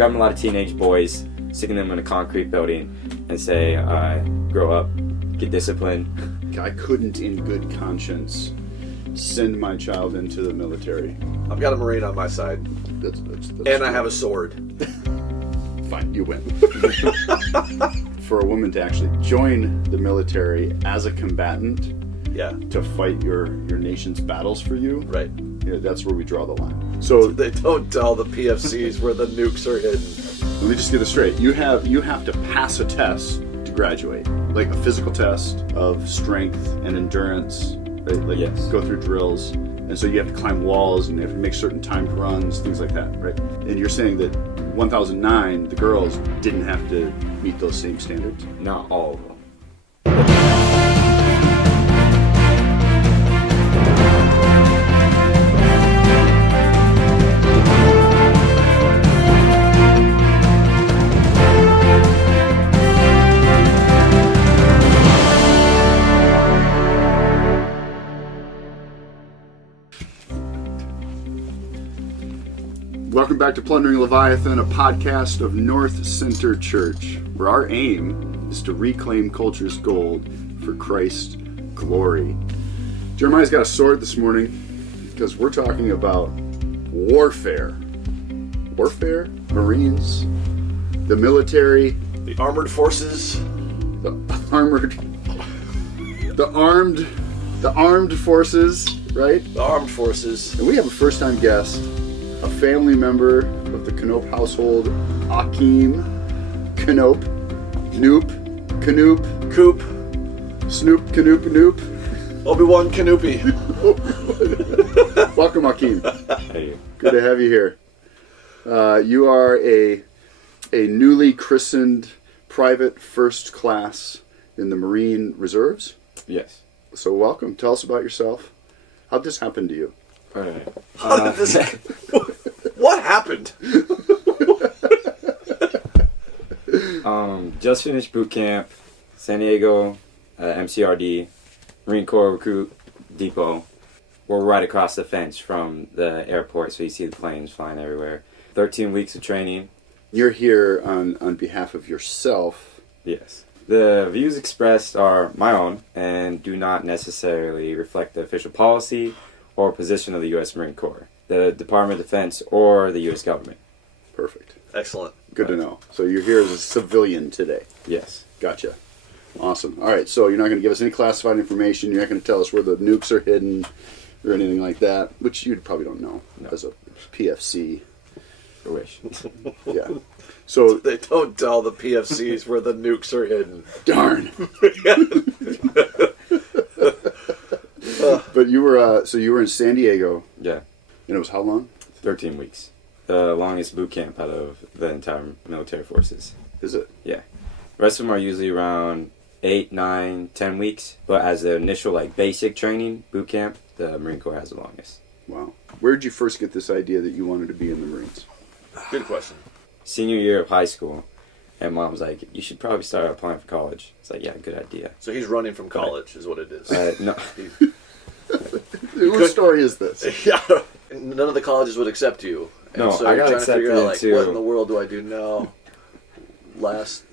grabbing a lot of teenage boys, sticking them in a concrete building, and say, grow up, get disciplined. I couldn't, in good conscience, send my child into the military. I've got a Marine on my side. That's and I have a sword. Fine, you win. For a woman to actually join the military as a combatant, to fight your nation's battles for you, right? Yeah, that's where we draw the line. So they don't tell the PFCs where the nukes are hidden. Let me just get this straight. You have to pass a test to graduate, like a physical test of strength and endurance. Right? Like go through drills, and so you have to climb walls and you have to make certain timed runs, things like that, right? And you're saying that 1009, the girls didn't have to meet those same standards? Not all of them. Welcome back to Plundering Leviathan, a podcast of North Center Church, where our aim is to reclaim culture's gold for Christ's glory. Jeremiah's got a sword this morning because we're talking about warfare. Warfare? Marines? The military? The armored forces? The armed forces, right? The armed forces. And we have a first-time guest, a family member of the Knoop household, Aukeem, Knoop, Coop, Snoop, Knoop. Obi-Wan Kenobi. Welcome, Aukeem. Hey. Good to have you here. You are a newly christened private first class in the Marine Reserves. Yes. So welcome. Tell us about yourself. How'd this happen to you? All right. How did this? What happened? Just finished boot camp, San Diego, MCRD, Marine Corps Recruitment Depot. We're right across the fence from the airport, so you see the planes flying everywhere. 13 weeks of training. You're here on behalf of yourself. Yes. The views expressed are my own and do not necessarily reflect the official policy or position of the U.S. Marine Corps, the Department of Defense, or the U.S. government. Perfect. Excellent. Good to know. So you're here as a civilian today. Yes. Gotcha. Awesome. All right, so you're not going to give us any classified information. You're not going to tell us where the nukes are hidden or anything like that, which you probably don't know as a PFC. I wish. Yeah. So They don't tell the PFCs where the nukes are hidden. darn. But you were in San Diego, Yeah. and it was how long? 13 weeks. The longest boot camp out of the entire military forces. Is it? Yeah. The rest of them are usually around 8, 9, 10 weeks. But as the initial basic training boot camp, the Marine Corps has the longest. Wow. Where did you first get this idea that you wanted to be in the Marines? Good question. Senior year of high school, and Mom was like, you should probably start applying for college. It's like, yeah, good idea. So he's running from college, is what it is. No. Whose story is this? Yeah. None of the colleges would accept you. And No, so I you're got trying to figure out, accepted what into- in the world do I do now? Last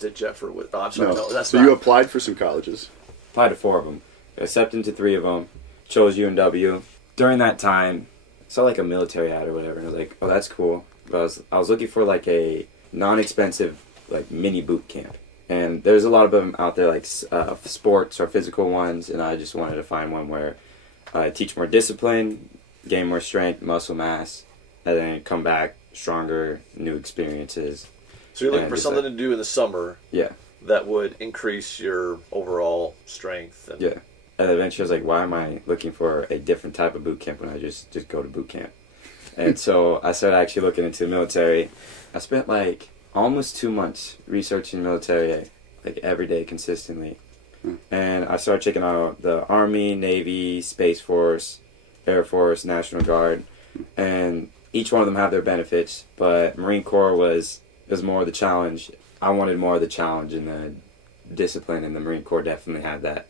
ditch effort with. Oh, I'm sorry. No, that's so not. you applied for some colleges. Applied to 4 of them. Accepted into 3 of them. Chose UNW. During that time, I saw a military ad or whatever, and I was like, oh, that's cool. But I was looking for a non-expensive mini boot camp. And there's a lot of them out there, sports or physical ones, and I just wanted to find one where I teach more discipline, gain more strength, muscle mass, and then come back stronger, new experiences. So you're looking for something to do in the summer. Yeah. That would increase your overall strength. And Yeah. And eventually I was like, why am I looking for a different type of boot camp when I just go to boot camp? And so I started actually looking into the military. I spent almost 2 months researching the military, every day consistently. And I started checking out the Army, Navy, Space Force, Air Force, National Guard. And each one of them have their benefits, but Marine Corps was more the challenge. I wanted more of the challenge, and the discipline, and the Marine Corps definitely had that.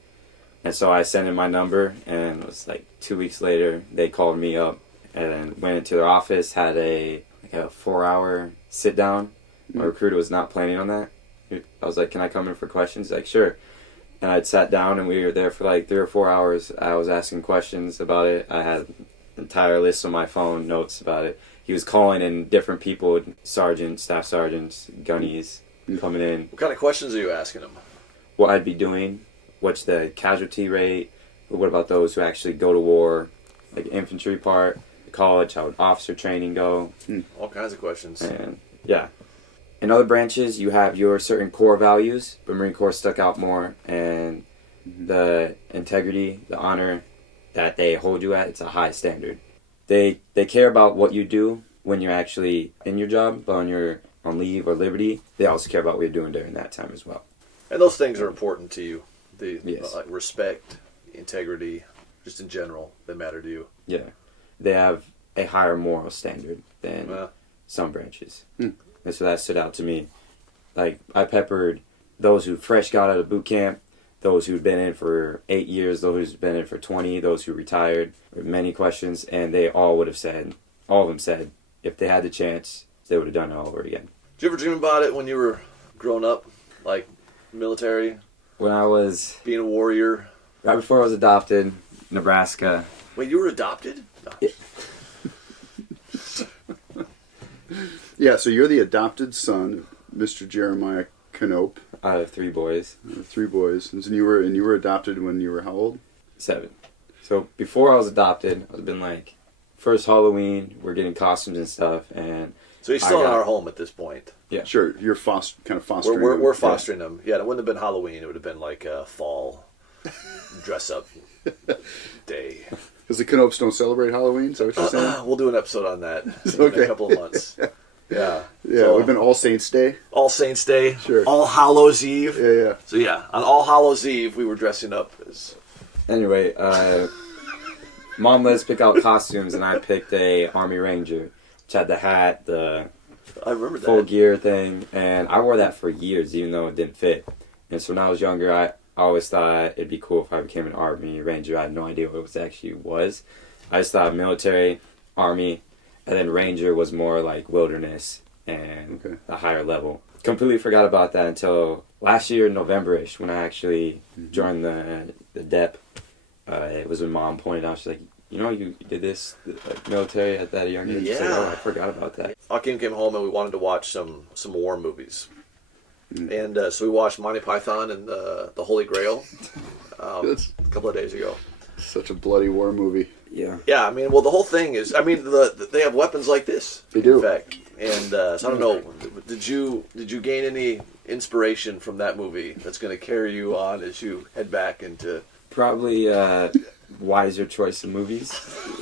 And so I sent in my number, and it was 2 weeks later, they called me up and then went into their office, had a like a 4-hour sit down. My recruiter was not planning on that. I was like, can I come in for questions? He's like, sure. And I'd sat down and we were there for like 3 or 4 hours. I was asking questions about it. I had an entire list on my phone, notes about it. He was calling in different people, sergeants, staff sergeants, gunnies, coming in. What kind of questions are you asking him? What I'd be doing, what's the casualty rate, what about those who actually go to war, like infantry part, college, how would officer training go. All kinds of questions. And yeah. In other branches, you have your certain core values, but Marine Corps stuck out more, and the integrity, the honor that they hold you at, it's a high standard. They care about what you do when you're actually in your job, but when you're on leave or liberty, they also care about what you're doing during that time as well. And those things are important to you. The Yes. like respect, integrity, just in general, they matter to you. Yeah. They have a higher moral standard than some branches. And so that stood out to me. Like, I peppered those who fresh got out of boot camp, those who'd been in for 8 years, those who'd been in for 20, those who retired, many questions, and they all of them said, if they had the chance, they would have done it all over again. Did you ever dream about it when you were growing up? Like, military? When I was, Being a warrior? right before I was adopted, Nebraska. Wait, you were adopted? Yeah. Yeah, so you're the adopted son of Mr. Jeremiah Knoop. I have 3 boys. 3 boys. And you were adopted when you were how old? 7. So before I was adopted, I was been like, first Halloween, we're getting costumes and stuff, and So he's still in our home at this point. yeah, Sure, you're fostering We're them. fostering him. Yeah, it wouldn't have been Halloween. It would have been like a fall dress-up day. Because the Knoops don't celebrate Halloween, is that what you're saying? We'll do an episode on that in Okay. a couple of months. Yeah. Yeah, So, we've been All Saints Day. All Saints Day. Sure. All Hallows Eve. Yeah. So yeah, on All Hallows Eve, we were dressing up as... Anyway, Mom let us pick out costumes, and I picked a Army Ranger, which had the hat, the I remember that. full gear thing, and I wore that for years, even though it didn't fit. And so when I was younger, I always thought it'd be cool if I became an Army Ranger. I had no idea what it actually was. I just thought military, Army, and then Ranger was more like wilderness and a higher level. Completely forgot about that until last year, November-ish, when I actually joined the DEP. It was when Mom pointed out, she's like, you know, you did this like military at that young age. Yeah. Like, oh, I forgot about that. Aukeem came home and we wanted to watch some war movies. And so we watched Monty Python and the Holy Grail a couple of days ago. Such a bloody war movie. Yeah. Yeah, I mean, well, the whole thing is, I mean, they have weapons like this. They do. In fact. And so I don't know, did you gain any inspiration from that movie that's going to carry you on as you head back into... Probably wiser choice of movies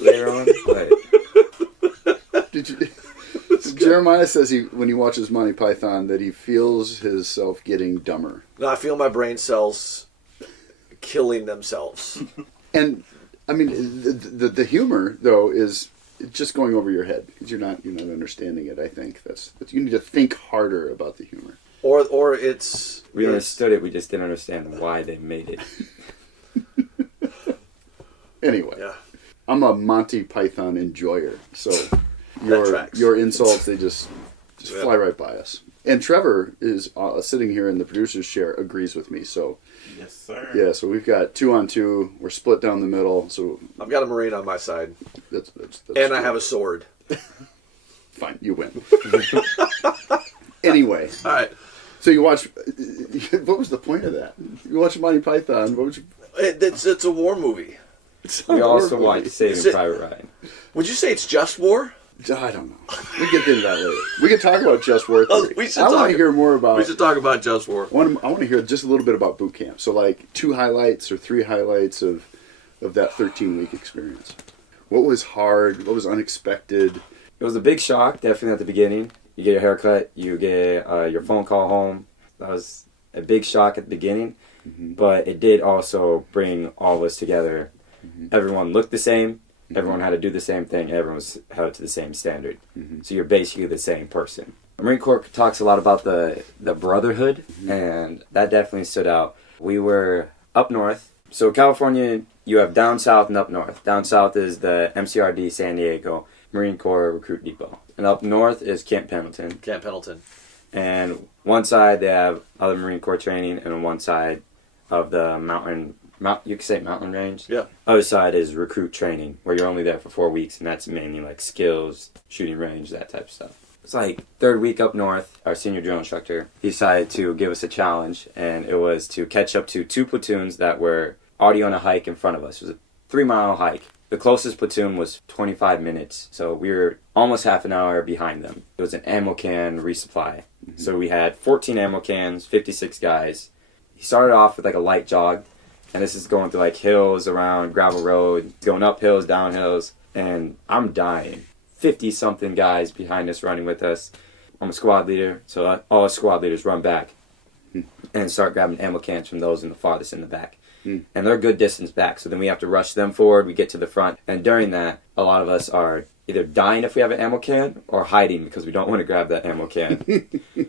later on. But Did you? Jeremiah says when he watches Monty Python that he feels himself getting dumber. No, I feel my brain cells killing themselves. And I mean, the humor though is just going over your head because you're not understanding it. I think that's you need to think harder about the humor. Or it's... we understood it, we just didn't understand why they made it. Anyway, Yeah. I'm a Monty Python enjoyer, so tracks. your insults they just fly right by us. And Trevor is sitting here in the producer's chair, agrees with me. So Yes, sir. yeah, so we've got 2-on-2. We're split down the middle. So I've got a Marine on my side. that's And I have a sword. fine. You win. Anyway, All right. so you watch. What was the point of that? You watch Monty Python. What would you? It's a war movie. We also watched Is Saving it- Private Ryan. Would you say it's just war? I don't know. We get into that later. We can talk about Just War Theory. We should I want talk- to hear more about. We should talk about just war. I want to hear just a little bit about boot camp. So, like 2 highlights or 3 highlights of that 13-week experience. What was hard? What was unexpected? It was a big shock, definitely at the beginning. You get your haircut, you get your phone call home. That was a big shock at the beginning, but it did also bring all of us together. Everyone looked the same. Everyone had to do the same thing. Everyone was held to the same standard. So you're basically the same person. The Marine Corps talks a lot about the brotherhood, and that definitely stood out. We were up north. So California, you have down south and up north. Down south is the MCRD San Diego. Marine Corps Recruitment Depot. And up north is Camp Pendleton. Camp Pendleton. And one side they have other Marine Corps training, and on one side of the you could say mountain range. Yeah. Other side is recruit training, where you're only there for 4 weeks, and that's mainly like skills, shooting range, that type of stuff. It's like third week up north, our senior drill instructor decided to give us a challenge, and it was to catch up to 2 platoons that were already on a hike in front of us. It was a 3-mile hike. The closest platoon was 25 minutes, so we were almost half an hour behind them. It was an ammo can resupply. Mm-hmm. So we had 14 ammo cans, 56 guys. He started off with like a light jog, and this is going through like hills around gravel road, going up hills, down hills, and I'm dying. 50-something guys behind us running with us. I'm a squad leader, so all the squad leaders run back and start grabbing ammo cans from those in the farthest in the back. And they're a good distance back, so then we have to rush them forward. We get to the front, and during that, a lot of us are either dying if we have an ammo can or hiding because we don't want to grab that ammo can.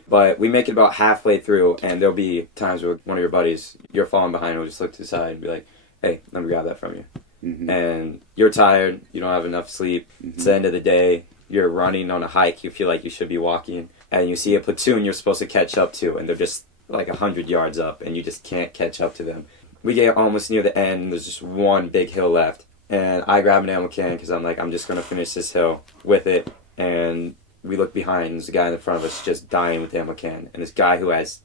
But we make it about halfway through, and there'll be times where one of your buddies, you're falling behind, will just look to the side and be like, hey, let me grab that from you. Mm-hmm. And you're tired, you don't have enough sleep. Mm-hmm. It's the end of the day, you're running on a hike, you feel like you should be walking, and you see a platoon you're supposed to catch up to, and they're just like 100 yards up, and you just can't catch up to them. We get almost near the end, and there's just one big hill left, and I grab an ammo can because I'm like, I'm just going to finish this hill with it, and we look behind, and there's a guy in the front of us just dying with the ammo can, and this guy who has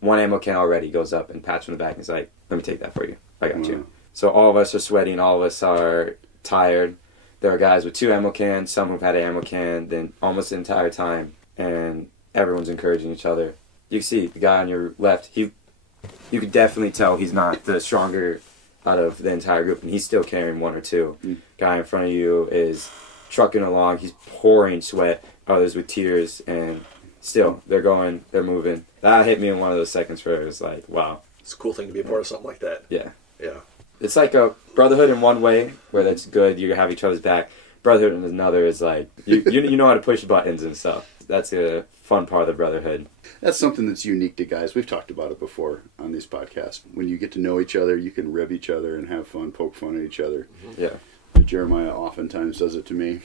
one ammo can already goes up and pats him in the back, and he's like, let me take that for you, I got you. So all of us are sweating, all of us are tired. There are guys with 2 ammo cans, some who've had an ammo can then almost the entire time, and everyone's encouraging each other. You can see the guy on your left, you could definitely tell he's not the stronger out of the entire group, and he's still carrying 1 or 2. Guy in front of you is trucking along, he's pouring sweat, others with tears, and still, they're going, they're moving. That hit me in one of those seconds where it was like, wow. It's a cool thing to be a part of something like that. Yeah. Yeah. It's like a brotherhood in one way, where that's good, you have each other's back. Brotherhood in another is like, you know how to push buttons and stuff. That's a fun part of the brotherhood. That's something that's unique to guys. We've talked about it before on these podcasts. When you get to know each other, you can rib each other and have fun, poke fun at each other. Yeah. Jeremiah oftentimes does it to me,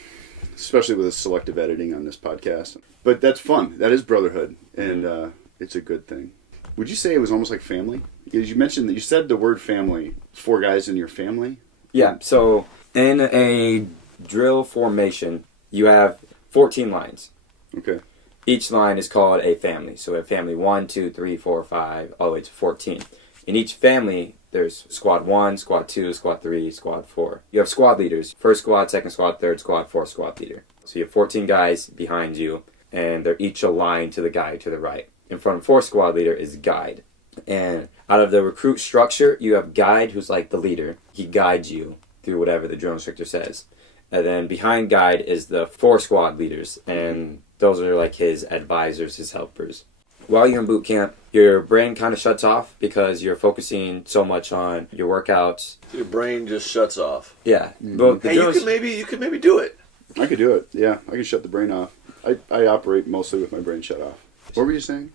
especially with his selective editing on this podcast. But that's fun. That is brotherhood, and it's a good thing. Would you say it was almost like family? Because you mentioned that you said the word family. 4 guys in your family? Yeah, so in a drill formation, you have 14 lines. Okay. Each line is called a family. So we have family 1, 2, 3, 4, 5, all the way to 14. In each family, there's squad 1, squad 2, squad 3, squad 4. You have squad leaders. First squad, second squad, third squad, fourth squad leader. So you have 14 guys behind you, and they're each aligned to the guy to the right. In front of fourth squad leader is guide. And out of the recruit structure, you have guide, who's like the leader. He guides you through whatever the drill instructor says. And then behind guide is the 4 squad leaders, and those are like his advisors, his helpers. While you're in boot camp, your brain kind of shuts off because you're focusing so much on your workouts. Your brain just shuts off. Yeah. Mm-hmm. But hey, you could maybe do it. I could do it. Yeah, I can shut the brain off. I operate mostly with my brain shut off. What were you saying?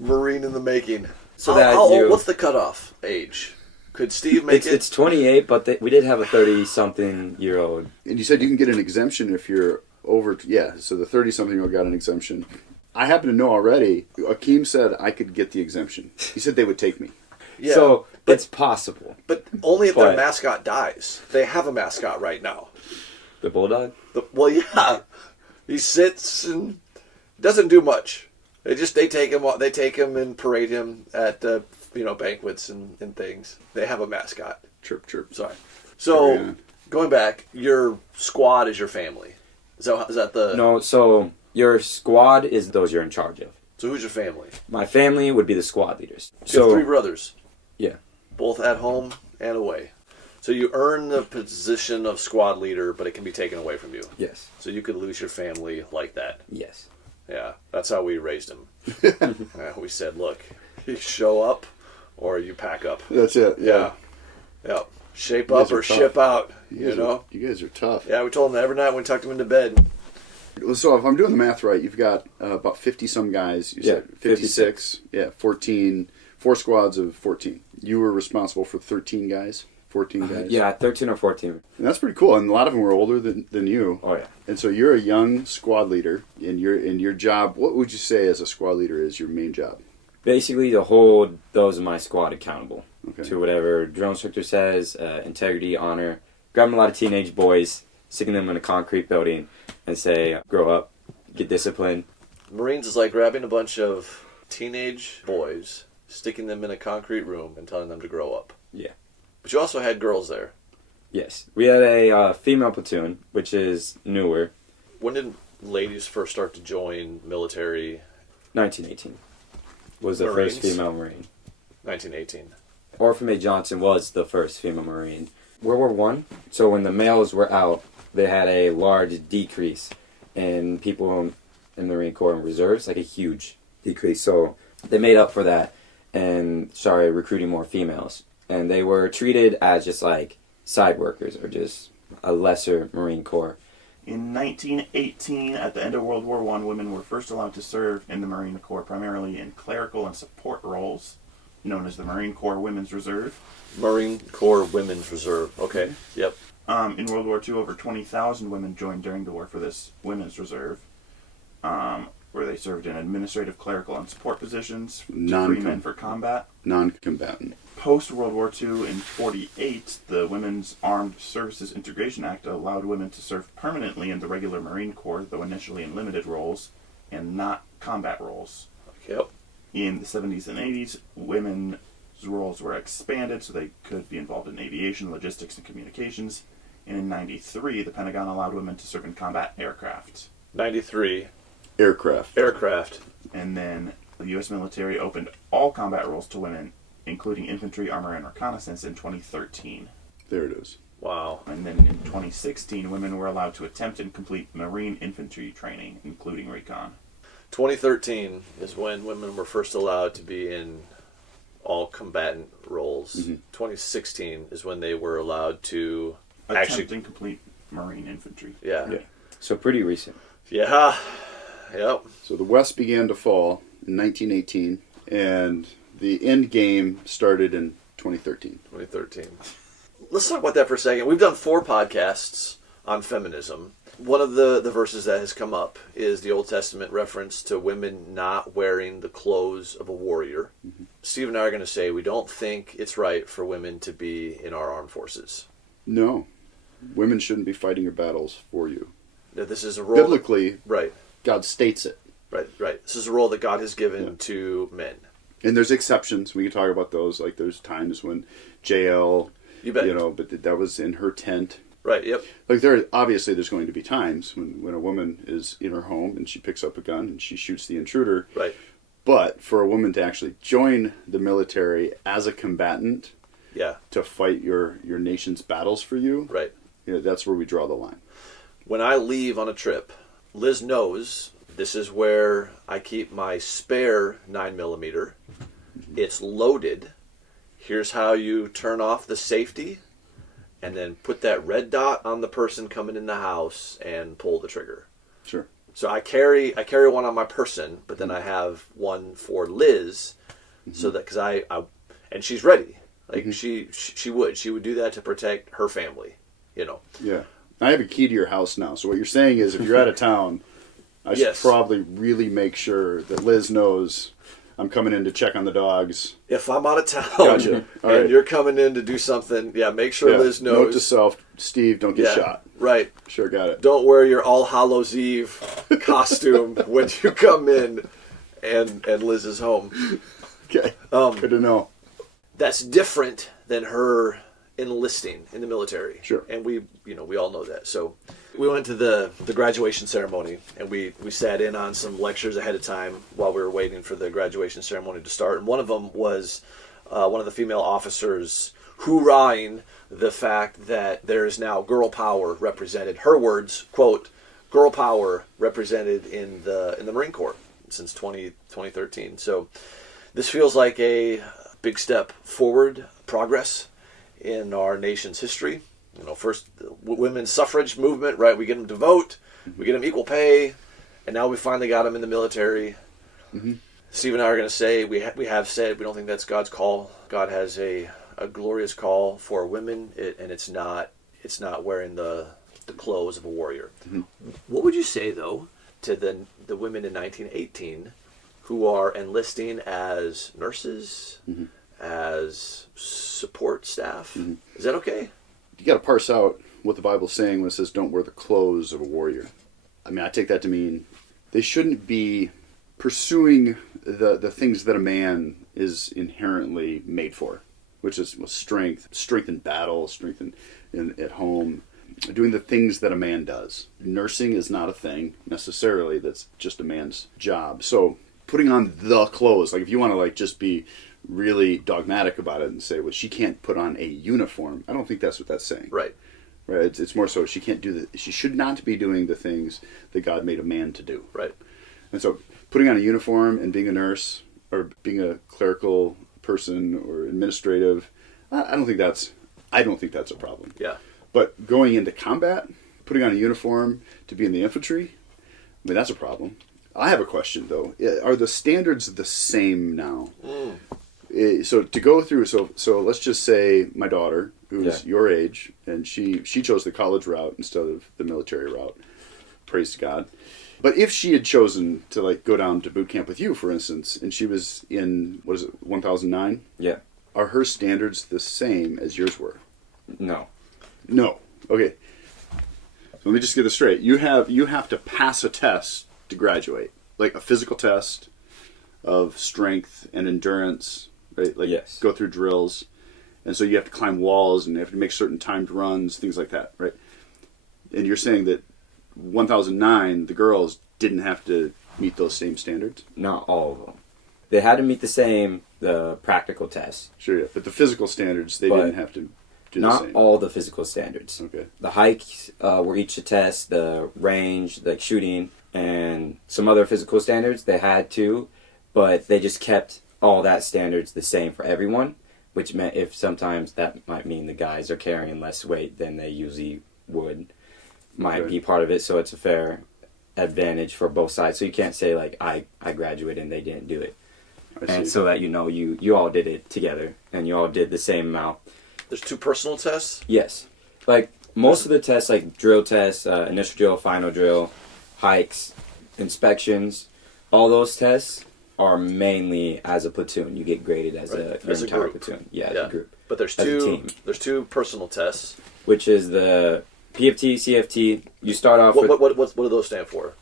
Marine in the making. So what's the cutoff age? Could Steve make it? It's 28, but we did have a 30-something-year-old. And you said you can get an exemption if you're over... Yeah, so the 30-something-year-old got an exemption. I happen to know already, Aukeem said I could get the exemption. He said they would take me. Yeah, so it's possible. But only if their mascot dies. They have a mascot right now. The bulldog? Well, yeah. He sits and doesn't do much. They take him and parade him at banquets and things. They have a mascot. Chirp, chirp. Sorry. So going back, your squad is your family. Is that the... No, so your squad is those you're in charge of. So who's your family? My family would be the squad leaders. You have 3 brothers. Yeah. Both at home and away. So you earn the position of squad leader, but it can be taken away from you. Yes. So you could lose your family like that. Yes. Yeah, that's how we raised him. We said, look, you show up or you pack up. That's it. Yeah. Shape up or ship out, you know? You guys are tough. Yeah, we told him every night when we tucked him into bed. So if I'm doing the math right, you've got about 50-some guys. You said 56. Yeah, 14. 4 squads of 14. You were responsible for 13 guys? 14 guys? Yeah, 13 or 14. And that's pretty cool. And a lot of them were older than you. Oh, yeah. And so you're a young squad leader. In your job, what would you say as a squad leader is your main job? Basically, to hold those in my squad accountable Okay. to whatever drill instructor says, integrity, honor. Grabbing a lot of teenage boys, sticking them in a concrete building, and say, grow up, get disciplined. Marines is like grabbing a bunch of teenage boys, sticking them in a concrete room, and telling them to grow up. Yeah. But you also had girls there. Yes. We had a female platoon, which is newer, When did ladies first start to join military? 1918. Was the Marines? first female Marine. 1918. Orphan May Johnson was the first female Marine. World War One. So when the males were out, they had a large decrease in people in the Marine Corps and reserves, like a huge decrease. So they made up for that and started recruiting more females. And they were treated as just like side workers or just a lesser Marine Corps. In 1918, at the end of World War I, women were first allowed to serve in the Marine Corps, primarily in clerical and support roles, known as the Marine Corps Women's Reserve. Marine Corps Women's Reserve. Okay. Yep. In World War II, over 20,000 women joined during the war for this Women's Reserve, where they served in administrative, clerical, and support positions to free men for combat. Non-combatant. Post-World War II, in 1948, the Women's Armed Services Integration Act allowed women to serve permanently in the regular Marine Corps, though initially in limited roles and not combat roles. Yep. In the 70s and 80s, women's roles were expanded so they could be involved in aviation, logistics, and communications. And in 93, the Pentagon allowed women to serve in combat aircraft. 93. Aircraft. And then the U.S. military opened all combat roles to women, including infantry, armor, and reconnaissance in 2013. There it is. Wow. And then in 2016, women were allowed to attempt and complete Marine infantry training, including recon. 2013 is when women were first allowed to be in all combatant roles. Mm-hmm. 2016 is when they were allowed to Attempt and complete Marine infantry. Yeah. Yeah. So pretty recent. Yeah. Yep. So the West began to fall in 1918, and the end game started in 2013. 2013. Let's talk about that for a second. We've done 4 podcasts on feminism. One of the verses that has come up is the Old Testament reference to women not wearing the clothes of a warrior. Mm-hmm. Steve and I are going to say we don't think it's right for women to be in our armed forces. No. Women shouldn't be fighting your battles for you. That this is a role Biblically, right. God states it. Right. This is a role that God has given to men. And there's exceptions. We can talk about those. Like there's times when JL, You bet. but that was in her tent. Right, yep. Like obviously there's going to be times when a woman is in her home and she picks up a gun and she shoots the intruder. Right. But for a woman to actually join the military as a combatant, Yeah. to fight your nation's battles for you, Right. That's where we draw the line. When I leave on a trip, Liz knows this is where I keep my spare 9mm. It's loaded. Here's how you turn off the safety, and then put that red dot on the person coming in the house and pull the trigger. Sure. So I carry one on my person, but then I have one for Liz, so that because I and she's ready. Like she would do that to protect her family. Yeah. I have a key to your house now. So what you're saying is if you're out of town, I should Yes. probably really make sure that Liz knows I'm coming in to check on the dogs. If I'm out of town Gotcha. and All right. you're coming in to do something, make sure Yeah. Liz knows. Note to self, Steve, don't get shot. Right. Sure, got it. Don't wear your All Hallows Eve costume when you come in and Liz is home. Okay. Good to know. That's different than her enlisting in the military. Sure. And we all know that. So we went to the graduation ceremony, and we sat in on some lectures ahead of time while we were waiting for the graduation ceremony to start. And one of them was one of the female officers hoorahing the fact that there is now girl power represented. Her words, quote, girl power represented in the Marine Corps since 2013. So this feels like a big step forward, progress in our nation's history. First, the women's suffrage movement, right? We get them to vote, we get them equal pay, and now we finally got them in the military. Mm-hmm. Steve and I are going to say, we have said, we don't think that's God's call. God has a a glorious call for women, and it's not wearing the clothes of a warrior. Mm-hmm. What would you say, though, to the women in 1918 who are enlisting as nurses, Mm-hmm. as support staff? Mm-hmm. Is that okay? You got to parse out what the Bible's saying when it says don't wear the clothes of a warrior. I mean, I take that to mean they shouldn't be pursuing the things that a man is inherently made for, which is strength in battle, strength in at home, doing the things that a man does. Nursing is not a thing necessarily that's just a man's job. So putting on the clothes, like if you want to like just be really dogmatic about it and say, well, she can't put on a uniform, I don't think that's what that's saying. Right. Right. It's more so she should not be doing the things that God made a man to do. Right. And so putting on a uniform and being a nurse or being a clerical person or administrative, I don't think that's a problem. Yeah. But going into combat, putting on a uniform to be in the infantry, I mean, that's a problem. I have a question, though. Are the standards the same now? So to go through, so let's just say my daughter, who's your age, and she chose the college route instead of the military route. Praise God. But if she had chosen to like go down to boot camp with you, for instance, and she was in, 1009? Yeah. Are her standards the same as yours were? No. No. Okay. So let me just get this straight. You have to pass a test to graduate, like a physical test of strength and endurance, right? Like yes. Go through drills, and so you have to climb walls and you have to make certain timed runs, things like that, right? And you're saying that 1009, the girls didn't have to meet those same standards? Not all of them. They had to meet the practical tests. Sure, yeah. But the physical standards, they didn't have to do the same. Not all the physical standards. Okay. The hikes were each a test, the range, like shooting, and some other physical standards they had to, but they just kept all that standards the same for everyone, which meant if sometimes that might mean the guys are carrying less weight than they usually would, might be part of it, so it's a fair advantage for both sides. So you can't say like I graduated and they didn't do it. And so that you all did it together and you all did the same amount. There's 2 personal tests? Yes. Like most of the tests, like drill tests, initial drill, final drill, hikes, inspections, all those tests are mainly as a platoon. You get graded as your entire group. platoon. Yeah, as a group. But there's as a team. There's 2 personal tests. Which is the PFT, CFT. You start off with... What do those stand for?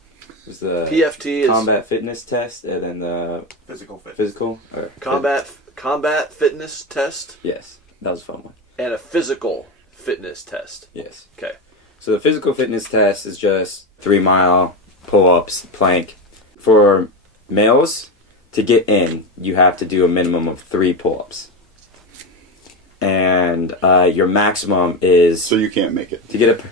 Is the PFT is combat fitness test, and then the physical. Or combat fitness test. Yes, that was a fun one. And a physical fitness test. Yes. Okay. So the physical fitness test is just 3-mile pull-ups, plank. For males, to get in, you have to do a minimum of 3 pull-ups, and your maximum is. So you can't make it to get a.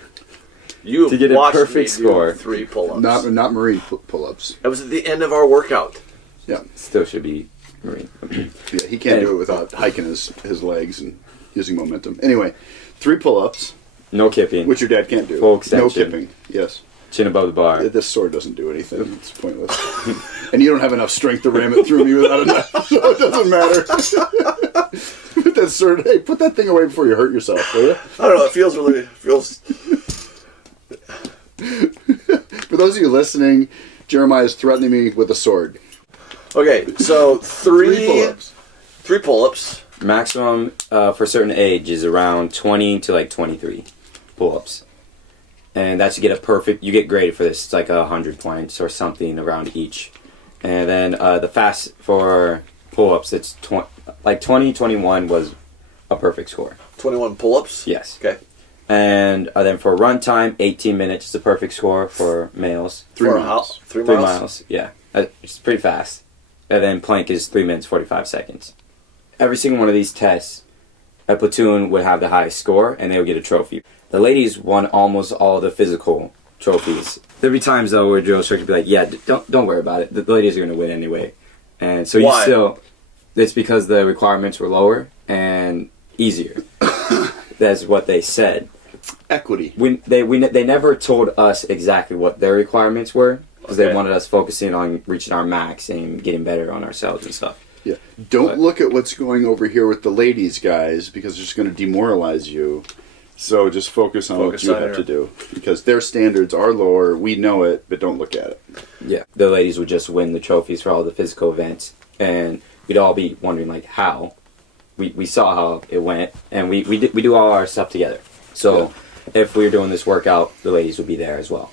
You to get a perfect score. 3 pull-ups. Not Marine pull-ups. That was at the end of our workout. Yeah. Still should be Marine. Yeah, he can't do it without hiking his legs and using momentum. Anyway, 3 pull-ups. No kipping. Which your dad can't do. Full extension. No kipping. Yes. Chin above the bar. This sword doesn't do anything. It's pointless. And you don't have enough strength to ram it through me without a knife, so it doesn't matter. Put that sword. Hey, put that thing away before you hurt yourself, will you? I don't know. It feels. For those of you listening, Jeremiah is threatening me with a sword. Okay, so 3 pull-ups. 3 pull-ups. Maximum for a certain age is around 20 to like 23 pull-ups. And that's you get graded for this. It's like 100 points or something around each. And then the fast for pull-ups, it's 20, 21 was a perfect score. 21 pull-ups? Yes. Okay. And then for run time, 18 minutes is a perfect score for males. 3 miles. 3 3 miles? miles, yeah. It's pretty fast. And then plank is 3 minutes, 45 seconds. Every single one of these tests, a platoon would have the highest score, and they would get a trophy. The ladies won almost all the physical trophies. There'd be times, though, where drill instructor would be like, yeah, don't worry about it. The ladies are going to win anyway. And so Why? It's because the requirements were lower and easier. That's what they said. Equity. They never told us exactly what their requirements were, because they wanted us focusing on reaching our max and getting better on ourselves and stuff. Yeah. Don't look at what's going over here with the ladies, guys, because it's just going to demoralize you. So just focus on what you have to do, because their standards are lower. We know it, but don't look at it. Yeah, the ladies would just win the trophies for all the physical events, and we'd all be wondering like how. We saw how it went, and we do all our stuff together. So if we were doing this workout, the ladies would be there as well,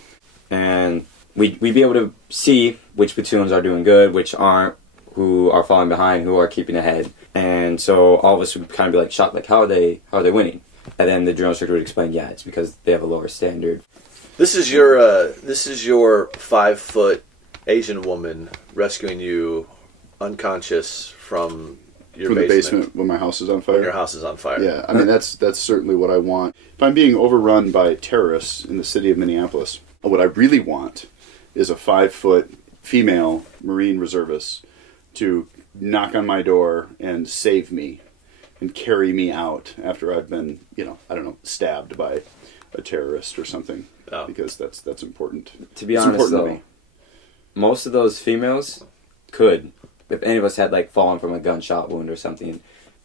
and we'd be able to see which platoons are doing good, which aren't, who are falling behind, who are keeping ahead, and so all of us would kind of be like shocked, like how are they winning? And then the drill instructor would explain, yeah, it's because they have a lower standard. This is your 5-foot Asian woman rescuing you unconscious from your the basement when my house is on fire. When your house is on fire. Yeah, I mean that's certainly what I want. If I'm being overrun by terrorists in the city of Minneapolis, what I really want is a 5-foot female Marine reservist to knock on my door and save me and carry me out after I've been, stabbed by a terrorist or something. Oh. Because that's important. To be honest, though, most of those females could, if any of us had like fallen from a gunshot wound or something,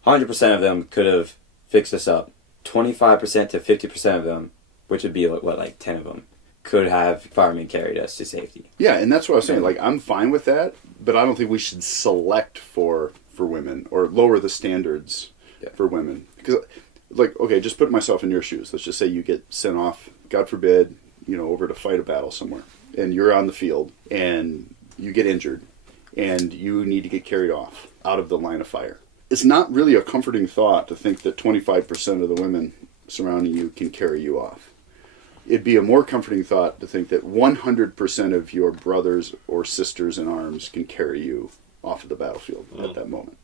100% of them could have fixed us up. 25% to 50% of them, which would be like 10 of them, could have firemen carried us to safety. Yeah, and that's what I was saying. Like, I'm fine with that, but I don't think we should select for women or lower the standards for women. Because, okay, just put myself in your shoes. Let's just say you get sent off, God forbid, over to fight a battle somewhere, and you're on the field, and you get injured, and you need to get carried off out of the line of fire. It's not really a comforting thought to think that 25% of the women surrounding you can carry you off. It'd be a more comforting thought to think that 100% of your brothers or sisters in arms can carry you off of the battlefield at that moment.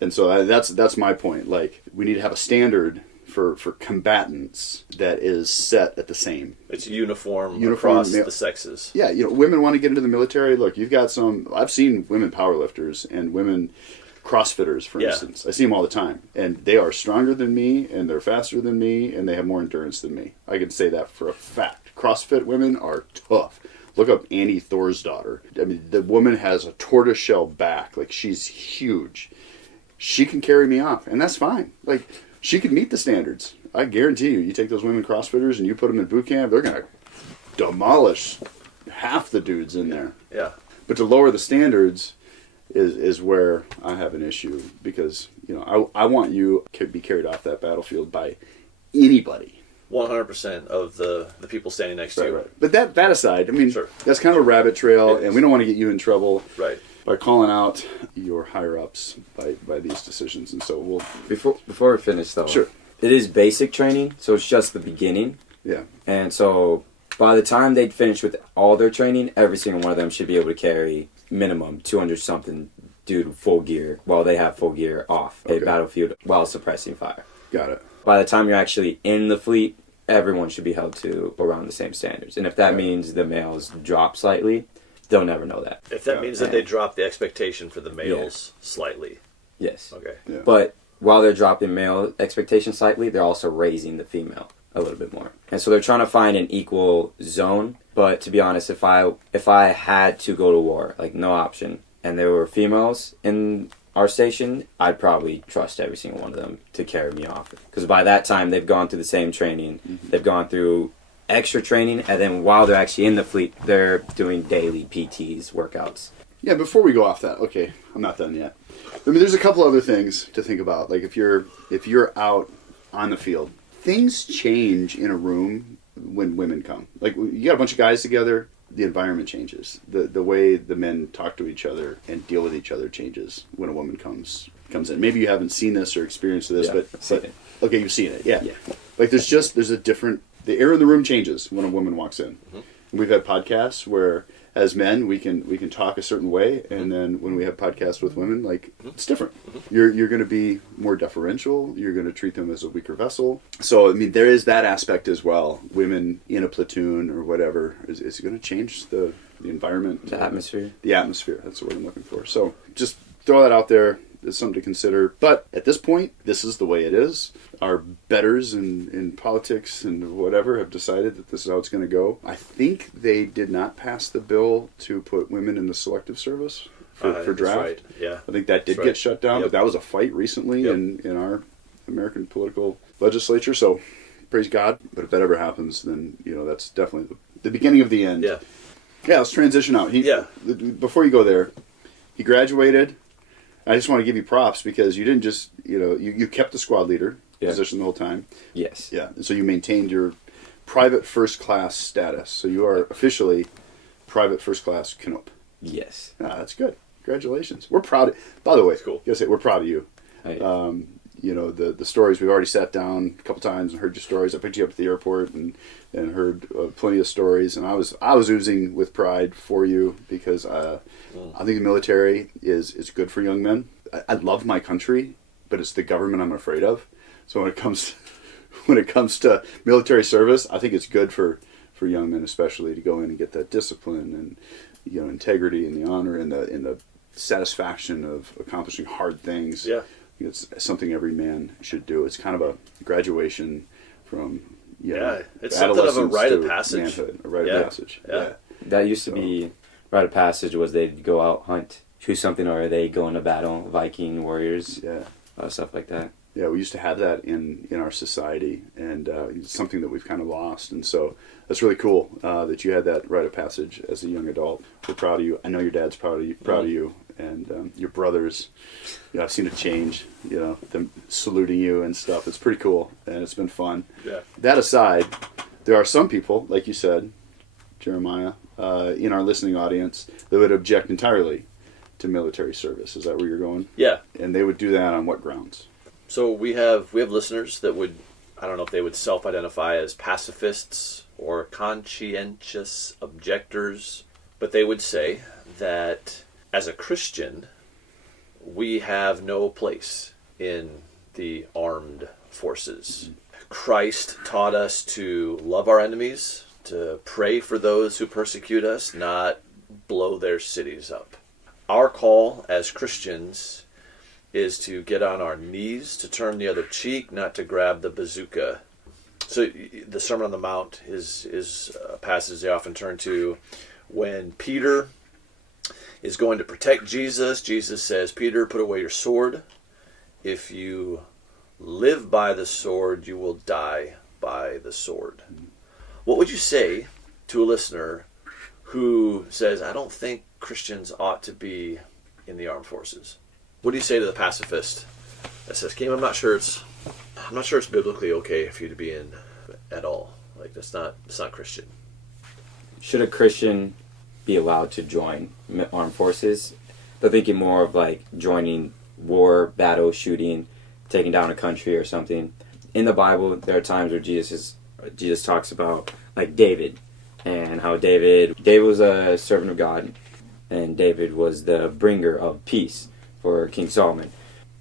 And so that's my point. Like, we need to have a standard for combatants that is set at the same. It's uniform across the sexes. Yeah, women want to get into the military. Look, you've got I've seen women powerlifters and women CrossFitters, for instance. I see them all the time. And they are stronger than me, and they're faster than me, and they have more endurance than me. I can say that for a fact. CrossFit women are tough. Look up Annie Thorsdottir. I mean, the woman has a tortoiseshell back. Like, she's huge. She can carry me off, and that's fine. Like, she can meet the standards. I guarantee you take those women CrossFitters and you put them in boot camp, they're going to demolish half the dudes in there. Yeah. But to lower the standards is where I have an issue, because, I want you to be carried off that battlefield by anybody. 100% of the people standing next to you. Right. But that aside, I mean, that's kind of a rabbit trail, and we don't want to get you in trouble. Right. By calling out your higher-ups by these decisions. And so we'll... Before we finish, though, sure, it is basic training, so it's just the beginning. Yeah. And so by the time they'd finish with all their training, every single one of them should be able to carry minimum 200-something dude full gear while they have full gear off a battlefield while suppressing fire. Got it. By the time you're actually in the fleet, everyone should be held to around the same standards. And if that means the males drop slightly, they'll never know that. If that means that they drop the expectation for the males slightly. Yes. Okay. Yeah. But while they're dropping male expectation slightly, they're also raising the female a little bit more. And so they're trying to find an equal zone. But to be honest, if I had to go to war, like no option, and there were females in our station, I'd probably trust every single one of them to carry me off. Because by that time, they've gone through the same training. Mm-hmm. They've gone through extra training, and then while they're actually in the fleet, they're doing daily PTs, workouts. Yeah, before we go off that, okay, I'm not done yet. I mean, there's a couple other things to think about. Like, if you're out on the field, things change in a room when women come. Like, you got a bunch of guys together, the environment changes. The way the men talk to each other and deal with each other changes when a woman comes in. Maybe you haven't seen this or experienced this, but okay, you've seen it. Yeah. Like, there's a different... The air in the room changes when a woman walks in. Mm-hmm. And we've had podcasts where, as men, we can talk a certain way, and then when we have podcasts with women, like, it's different. Mm-hmm. You're going to be more deferential. You're going to treat them as a weaker vessel. So, I mean, there is that aspect as well. Women in a platoon or whatever is going to change the environment. The atmosphere. The atmosphere. That's the word I'm looking for. So, just throw that out there. It's something to consider. But at this point, this is the way it is. Our betters in politics and whatever have decided that this is how it's going to go. I think they did not pass the bill to put women in the selective service for draft. Right. Yeah. I think that did get shut down, but that was a fight recently in our American political legislature. So praise God. But if that ever happens, then that's definitely the beginning of the end. Yeah. Yeah. Let's transition out. Before you go there, he graduated. I just want to give you props because you didn't just you kept the squad leader position the whole time. Yes. Yeah. And so you maintained your private first class status. So you are officially private first class Knoop. Yes. That's good. Congratulations. We're proud. By the way, cool. We're proud of you. The stories, we've already sat down a couple times and heard your stories. I picked you up at the airport and heard plenty of stories, and I was oozing with pride for you because I think the military is good for young men. I love my country, but it's the government I'm afraid of. So when it comes to military service, I think it's good for young men, especially to go in and get that discipline and integrity and the honor and the satisfaction of accomplishing hard things. Yeah. It's something every man should do. It's kind of a graduation from it's something of a rite of passage. Manhood, a rite of passage. Yeah. That used to be rite of passage. Was they'd go out hunt, shoot something, or they go into battle. Viking warriors, stuff like that. Yeah, we used to have that in our society, and it's something that we've kind of lost. And so that's really cool that you had that rite of passage as a young adult. We're proud of you. I know your dad's proud of you, and your brothers. I've seen a change. Them saluting you and stuff. It's pretty cool, and it's been fun. Yeah. That aside, there are some people, like you said, Jeremiah, in our listening audience that would object entirely to military service. Is that where you're going? Yeah. And they would do that on what grounds? So we have listeners that would, I don't know if they would self-identify as pacifists or conscientious objectors, but they would say that as a Christian, we have no place in the armed forces. Christ taught us to love our enemies, to pray for those who persecute us, not blow their cities up. Our call as Christians is to get on our knees, to turn the other cheek, not to grab the bazooka. So the Sermon on the Mount is a passage they often turn to when Peter is going to protect Jesus. Jesus says, Peter, put away your sword. If you live by the sword, you will die by the sword. What would you say to a listener who says, I don't think Christians ought to be in the armed forces? What do you say to the pacifist that says, Aukeem, I'm not sure it's biblically okay for you to be in at all. Like that's not Christian. Should a Christian be allowed to join armed forces? They're thinking more of like joining war, battle, shooting, taking down a country or something. In the Bible, there are times where Jesus talks about like David and how David was a servant of God, and David was the bringer of peace for King Solomon.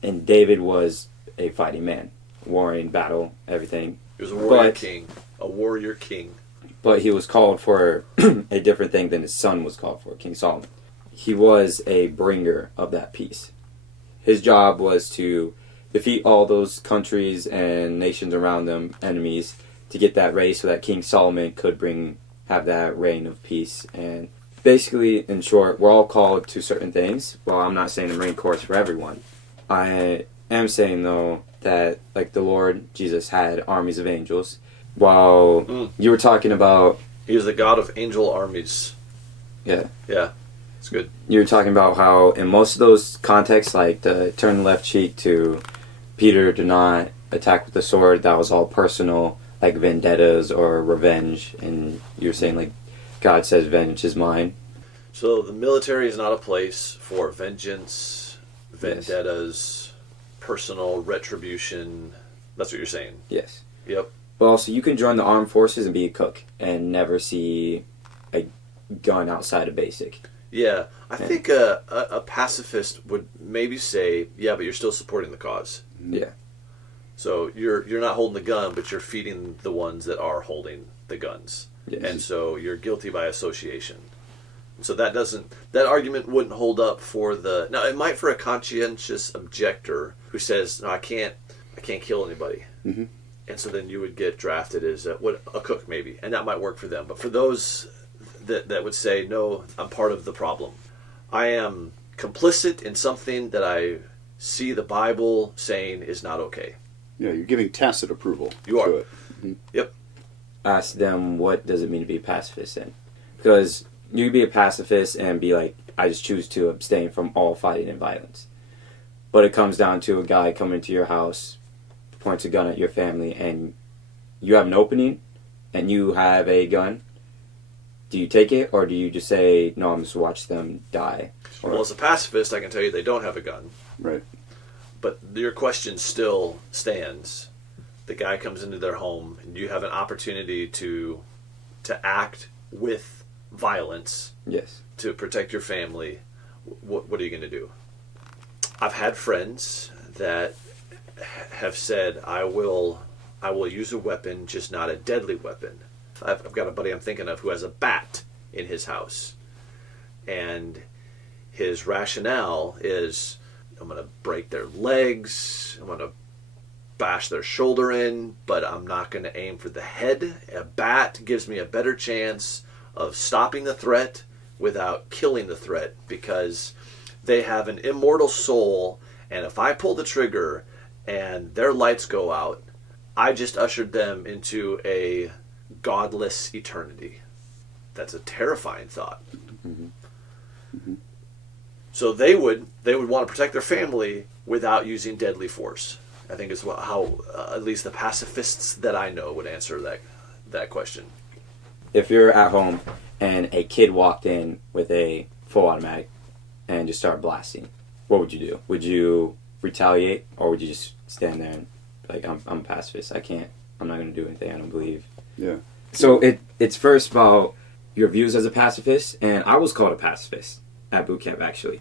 And David was a fighting man, warring, battle, everything. He was a warrior king. But he was called for a different thing than his son was called for, King Solomon. He was a bringer of that peace. His job was to defeat all those countries and nations around them, enemies, to get that race so that King Solomon could have that reign of peace. And basically, in short, we're all called to certain things. Well, I'm not saying the Marine Corps is for everyone. I am saying, though, that like the Lord Jesus had armies of angels. While you were talking about... He is the God of angel armies. Yeah. Yeah, it's good. You were talking about how in most of those contexts, like the turn the left cheek to Peter do not attack with the sword, that was all personal, like vendettas or revenge. And you were saying like God says vengeance is mine. So the military is not a place for vengeance, vendettas, personal retribution. That's what you're saying? Yes. Yep. But also, you can join the armed forces and be a cook and never see a gun outside of basic. Yeah. I think a pacifist would maybe say, yeah, but you're still supporting the cause. Yeah. So you're not holding the gun, but you're feeding the ones that are holding the guns. Yes. And so you're guilty by association. So that argument wouldn't hold up now it might for a conscientious objector who says, no, I can't kill anybody. Mm-hmm. And so then you would get drafted as a cook maybe, and that might work for them. But for those that would say, no, I'm part of the problem. I am complicit in something that I see the Bible saying is not okay. Yeah, you're giving tacit approval. You are. To it. Mm-hmm. Yep. Ask them, what does it mean to be a pacifist then? Because you can be a pacifist and be like, I just choose to abstain from all fighting and violence. But it comes down to a guy coming to your house, points a gun at your family, and you have an opening, and you have a gun. Do you take it, or do you just say, no, I'm just watch them die? Well, as a pacifist, I can tell you they don't have a gun. Right. But your question still stands. The guy comes into their home, and you have an opportunity to act with violence. Yes. To protect your family. What are you going to do? I've had friends that have said, I will use a weapon, just not a deadly weapon. I've got a buddy I'm thinking of who has a bat in his house. And his rationale is, I'm going to break their legs, I'm going to bash their shoulder in, but I'm not going to aim for the head. A bat gives me a better chance of stopping the threat without killing the threat, because they have an immortal soul, and if I pull the trigger and their lights go out, I just ushered them into a godless eternity. That's a terrifying thought. Mm-hmm. Mm-hmm. So they would want to protect their family without using deadly force. I think is how at least the pacifists that I know would answer that question. If you're at home and a kid walked in with a full automatic and just started blasting, what would you do? Would you retaliate, or would you just stand there and be like, I'm a pacifist, I'm not going to do anything, I don't believe? Yeah. So it's first about your views as a pacifist, and I was called a pacifist at boot camp, actually.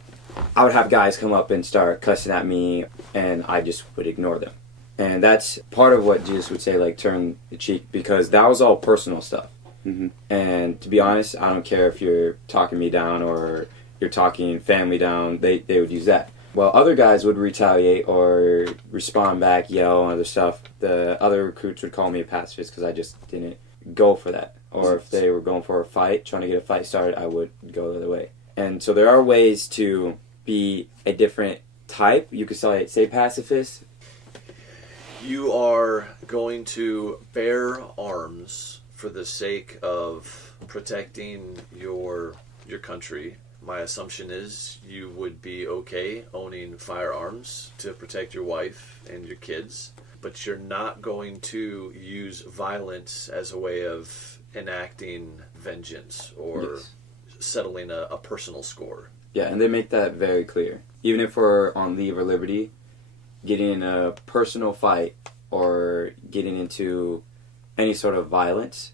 I would have guys come up and start cussing at me, and I just would ignore them. And that's part of what Jesus would say, like, turn the cheek, because that was all personal stuff. Mm-hmm. And to be honest, I don't care if you're talking me down or you're talking family down, they would use that. Well, other guys would retaliate or respond back, yell, and other stuff. The other recruits would call me a pacifist because I just didn't go for that. Or if they were going for a fight, trying to get a fight started, I would go the other way. And so there are ways to be a different type. You could say pacifist. You are going to bear arms for the sake of protecting your country. My assumption is you would be okay owning firearms to protect your wife and your kids, but you're not going to use violence as a way of enacting vengeance or settling a personal score. Yeah, and they make that very clear. Even if we're on leave or liberty, getting in a personal fight or getting into any sort of violence,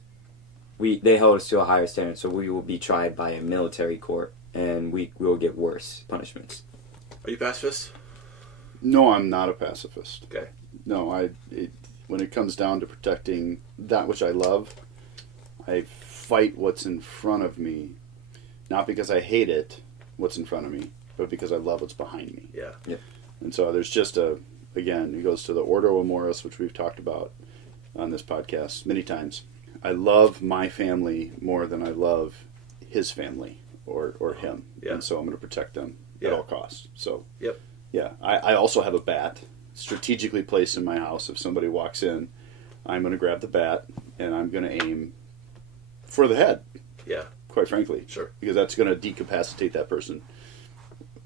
they hold us to a higher standard, so we will be tried by a military court, and we will get worse punishments. Are you pacifist? No, I'm not a pacifist. Okay. No, when it comes down to protecting that which I love, I fight what's in front of me, not because I hate it, what's in front of me, but because I love what's behind me. Yeah. Yep. And so there's just again, it goes to the Ordo Amoris, which we've talked about on this podcast many times. I love my family more than I love his family or him. Yeah. And so I'm going to protect them at all costs. So, Yep. yeah. I also have a bat strategically placed in my house. If somebody walks in, I'm going to grab the bat and I'm going to aim for the head. Yeah. Quite frankly. Sure. Because that's going to decapacitate that person.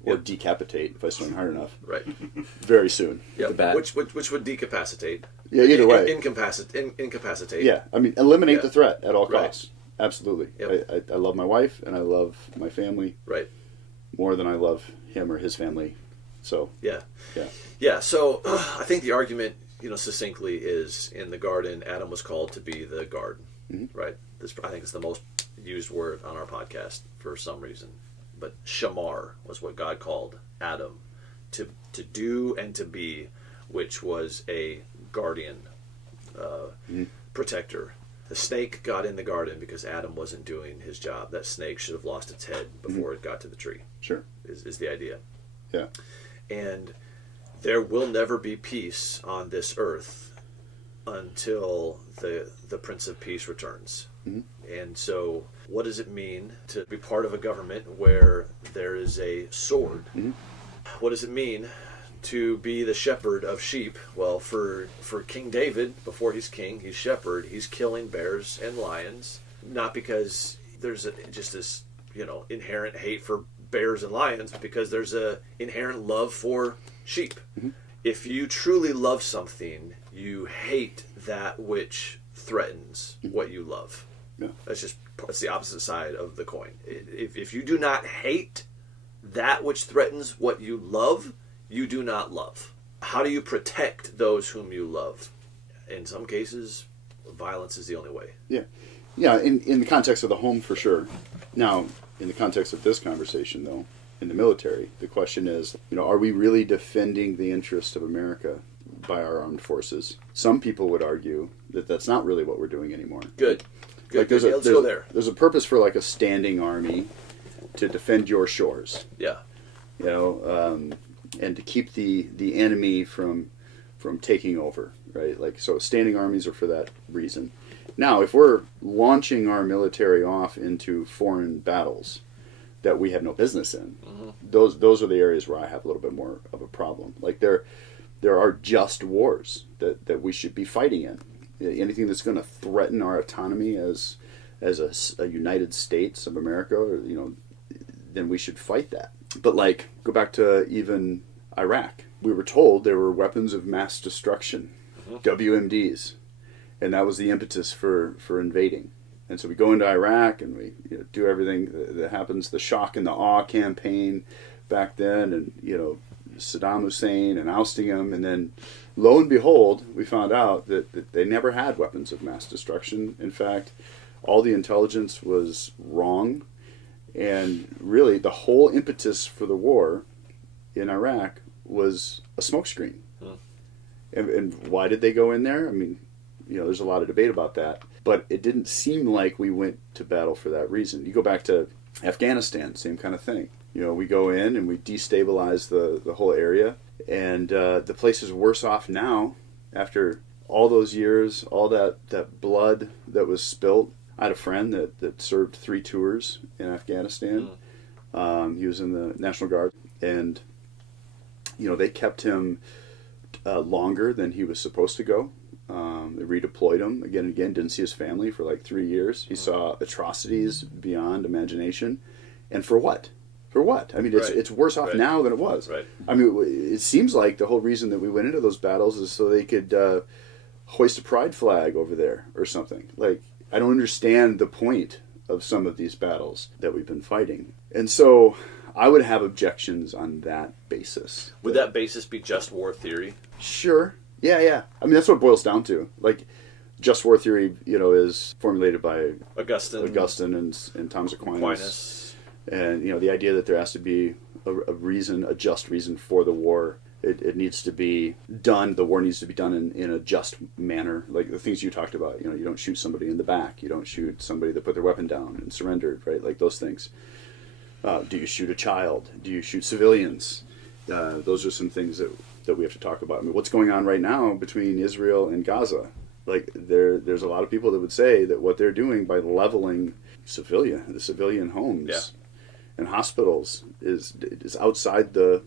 Or Yep. decapitate if I swing hard enough. Right. Very soon. Yep. The bat. Which would decapacitate. Yeah, either way. Incapacitate. Yeah, I mean, eliminate Yeah. the threat at all Right. costs. Absolutely. Yep. I love my wife and I love my family Right. more than I love him or his family. So, Yeah. yeah. Yeah. So I think the argument, succintly is in the garden, Adam was called to be the guard. Mm-hmm. Right. This, I think, is the most used word on our podcast for some reason. But shamar was what God called Adam to do and to be, which was a guardian, protector. The snake got in the garden because Adam wasn't doing his job. That snake should have lost its head before it got to the tree. Sure. Is the idea. Yeah. And there will never be peace on this earth until the Prince of Peace returns. Mhm. And so What does it mean to be part of a government where there is a sword? Mm-hmm. What does it mean to be the shepherd of sheep? Well, for King David, before he's king, he's shepherd. He's killing bears and lions, not because there's just this, inherent hate for bears and lions, but because there's a inherent love for sheep. Mm-hmm. If you truly love something, you hate that which threatens what you love. Yeah. That's the opposite side of the coin. If you do not hate that which threatens what you love, you do not love. How do you protect those whom you love? In some cases, violence is the only way. Yeah. Yeah, in the context of the home, for sure. Now, in the context of this conversation, though, in the military, the question is, are we really defending the interest of America by our armed forces? Some people would argue that that's not really what we're doing anymore. Good. Let's go there. There's a purpose for like a standing army to defend your shores. Yeah. And to keep the enemy from taking over, right? Like, so standing armies are for that reason. Now, if we're launching our military off into foreign battles that we have no business in, those are the areas where I have a little bit more of a problem. Like, there are just wars that we should be fighting in. Anything that's going to threaten our autonomy as a United States of America, then we should fight that. But like, go back to even Iraq. We were told there were weapons of mass destruction, WMDs, and that was the impetus for invading. And so we go into Iraq and we do everything that happens, the shock and the awe campaign back then, and Saddam Hussein and ousting him, and then lo and behold, we found out that they never had weapons of mass destruction. In fact, all the intelligence was wrong, and really the whole impetus for the war in Iraq was a smokescreen. And why did they go in there? I mean, there's a lot of debate about that, but it didn't seem like we went to battle for that reason. You go back to Afghanistan, same kind of thing. We go in and we destabilize the whole area, and the place is worse off now after all those years, all that blood that was spilt. I had a friend that served 3 tours in Afghanistan. He was in the National Guard, and they kept him longer than he was supposed to go. They redeployed him again and again, didn't see his family for like 3 years. He saw atrocities beyond imagination. And for what? For what? I mean, it's worse off now than it was. Right. I mean, it seems like the whole reason that we went into those battles is so they could hoist a pride flag over there or something. Like, I don't understand the point of some of these battles that we've been fighting. And so I would have objections on that basis. Would that basis be just war theory? Sure. Yeah. I mean, that's what it boils down to. Like, just war theory, is formulated by Augustine and Thomas Aquinas. And, the idea that there has to be a just reason for the war. It needs to be done, the war needs to be done in a just manner. Like the things you talked about, you don't shoot somebody in the back. You don't shoot somebody that put their weapon down and surrendered, right? Like those things. Do you shoot a child? Do you shoot civilians? Those are some things that we have to talk about. I mean, what's going on right now between Israel and Gaza? Like there's a lot of people that would say that what they're doing by leveling the civilian homes and hospitals is outside the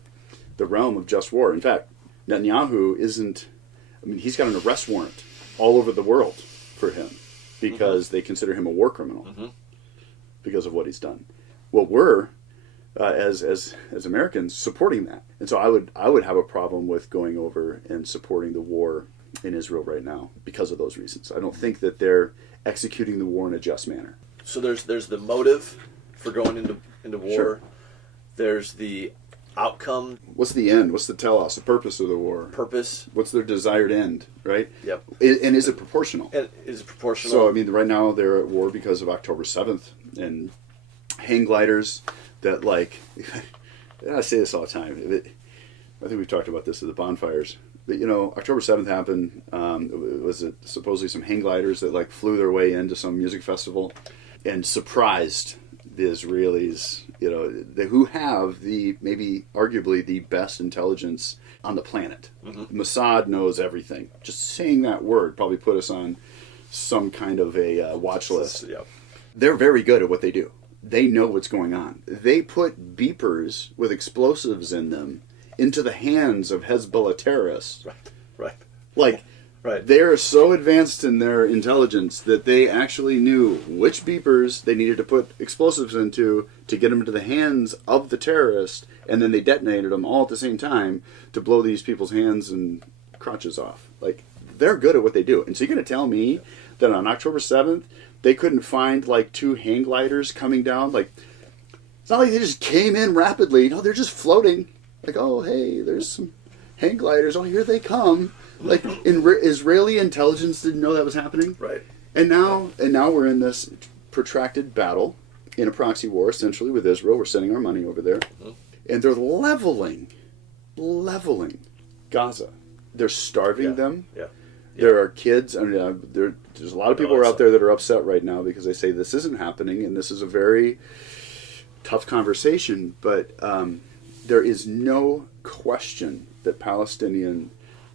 realm of just war. In fact, Netanyahu he's got an arrest warrant all over the world for him because they consider him a war criminal because of what he's done. Well, we're as Americans supporting that, and so I would have a problem with going over and supporting the war in Israel right now because of those reasons. I don't think that they're executing the war in a just manner. So there's the motive for going into war. Sure. There's the outcome. What's the end? What's the telos, the purpose of the war? Purpose. What's their desired end, right? Yep. And is it proportional? And is it proportional? So, I mean, right now they're at war because of October 7th and hang gliders that, like, I say this all the time. I think we've talked about this at the bonfires. But, October 7th happened. It was supposedly some hang gliders that, like, flew their way into some music festival and surprised the Israelis, who have maybe arguably the best intelligence on the planet. Mossad knows everything. Just saying that word probably put us on some kind of a watch list. Yep. They're very good at what they do. They know what's going on. They put beepers with explosives in them into the hands of Hezbollah terrorists. Right. Like, Right. they are so advanced in their intelligence that they actually knew which beepers they needed to put explosives into to get them into the hands of the terrorist, and then they detonated them all at the same time to blow these people's hands and crotches off. Like, they're good at what they do. And so you're going to tell me that on October 7th, they couldn't find, like, 2 hang gliders coming down? Like, it's not like they just came in rapidly. No, they're just floating. Like, oh, hey, there's some hang gliders. Oh, here they come. Like, Israeli intelligence didn't know that was happening. Right. And now we're in this protracted battle in a proxy war, essentially, with Israel. We're sending our money over there. Mm-hmm. And they're leveling Gaza. They're starving them. Yeah. There are kids. I mean, there's a lot of people out there that are upset right now because they say this isn't happening, and this is a very tough conversation. But there is no question that Palestinian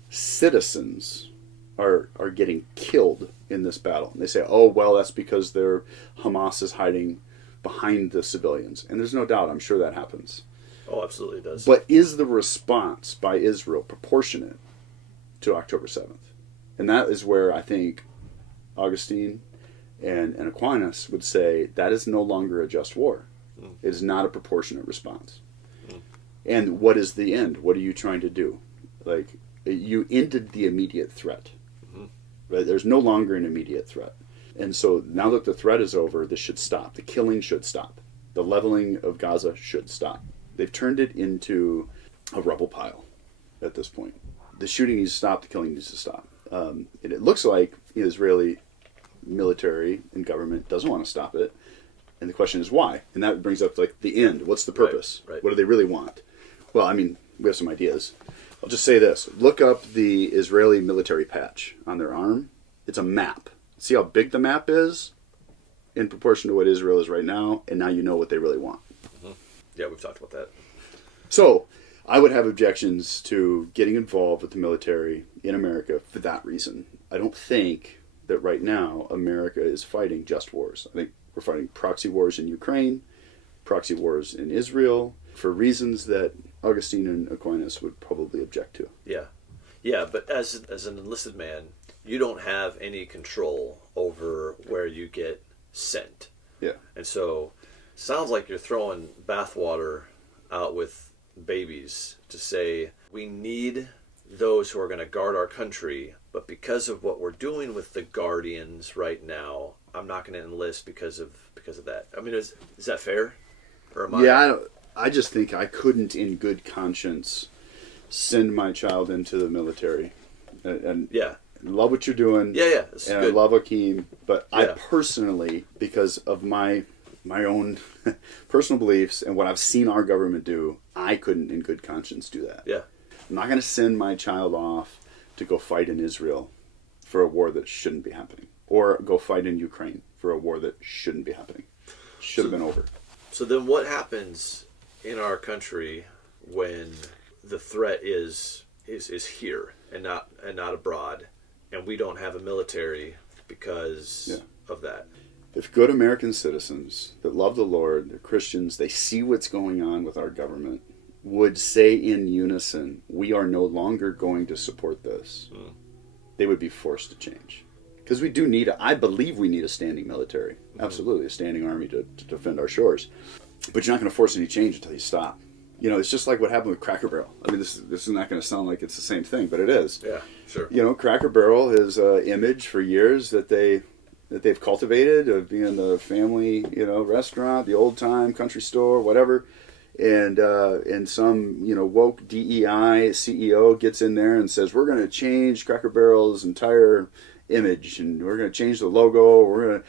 citizens are getting killed in this battle. And they say, oh, well, that's because Hamas is hiding behind the civilians. And there's no doubt, I'm sure that happens. Oh, absolutely it does. But is the response by Israel proportionate to October 7th? And that is where I think Augustine and Aquinas would say that is no longer a just war. It is not a proportionate response. And what is the end? What are you trying to do? Like, you ended the immediate threat. Right? There's no longer an immediate threat. And so now that the threat is over, this should stop. The killing should stop. The leveling of Gaza should stop. They've turned it into a rubble pile at this point. The shooting needs to stop. The killing needs to stop. And it looks like the Israeli military and government doesn't want to stop it. And the question is why? And that brings up, like, the end. What's the purpose? Right. What do they really want? Well, I mean, we have some ideas. I'll just say this. Look up the Israeli military patch on their arm. It's a map. See how big the map is in proportion to what Israel is right now, and now you know what they really want. Mm-hmm. Yeah, we've talked about that. So, I would have objections to getting involved with the military in America for that reason. I don't think that right now America is fighting just wars. I think we're fighting proxy wars in Ukraine, proxy wars in Israel, for reasons that Augustine and Aquinas would probably object to. Yeah, but as an enlisted man, you don't have any control over where you get sent. Yeah. And so, sounds like you're throwing bathwater out with babies to say, we need those who are going to guard our country, but because of what we're doing with the guardians right now, I'm not going to enlist because of that. I mean, is that fair? Or am I just think I couldn't, in good conscience, send my child into the military. And love what you're doing. Yeah. And I love Aukeem, but I personally, because of my own personal beliefs and what I've seen our government do, I couldn't, in good conscience, do that. Yeah. I'm not going to send my child off to go fight in Israel for a war that shouldn't be happening, or go fight in Ukraine for a war that shouldn't be happening. Should have been over. So then what happens in our country when the threat is here and not abroad, and we don't have a military because of that? If good American citizens that love the Lord, they're Christians, they see what's going on with our government, would say in unison, we are no longer going to support this, they would be forced to change. Because we do need, I believe we need a standing military. Absolutely, a standing army to defend our shores. But you're not going to force any change until you stop. You know, it's just like what happened with Cracker Barrel. I mean, this is not going to sound like it's the same thing, but it is. Yeah, sure. You know, Cracker Barrel is an image for years that they've cultivated of being the family, restaurant, the old time country store, whatever. And some, woke DEI CEO gets in there and says, we're going to change Cracker Barrel's entire image, and we're going to change the logo. We're going to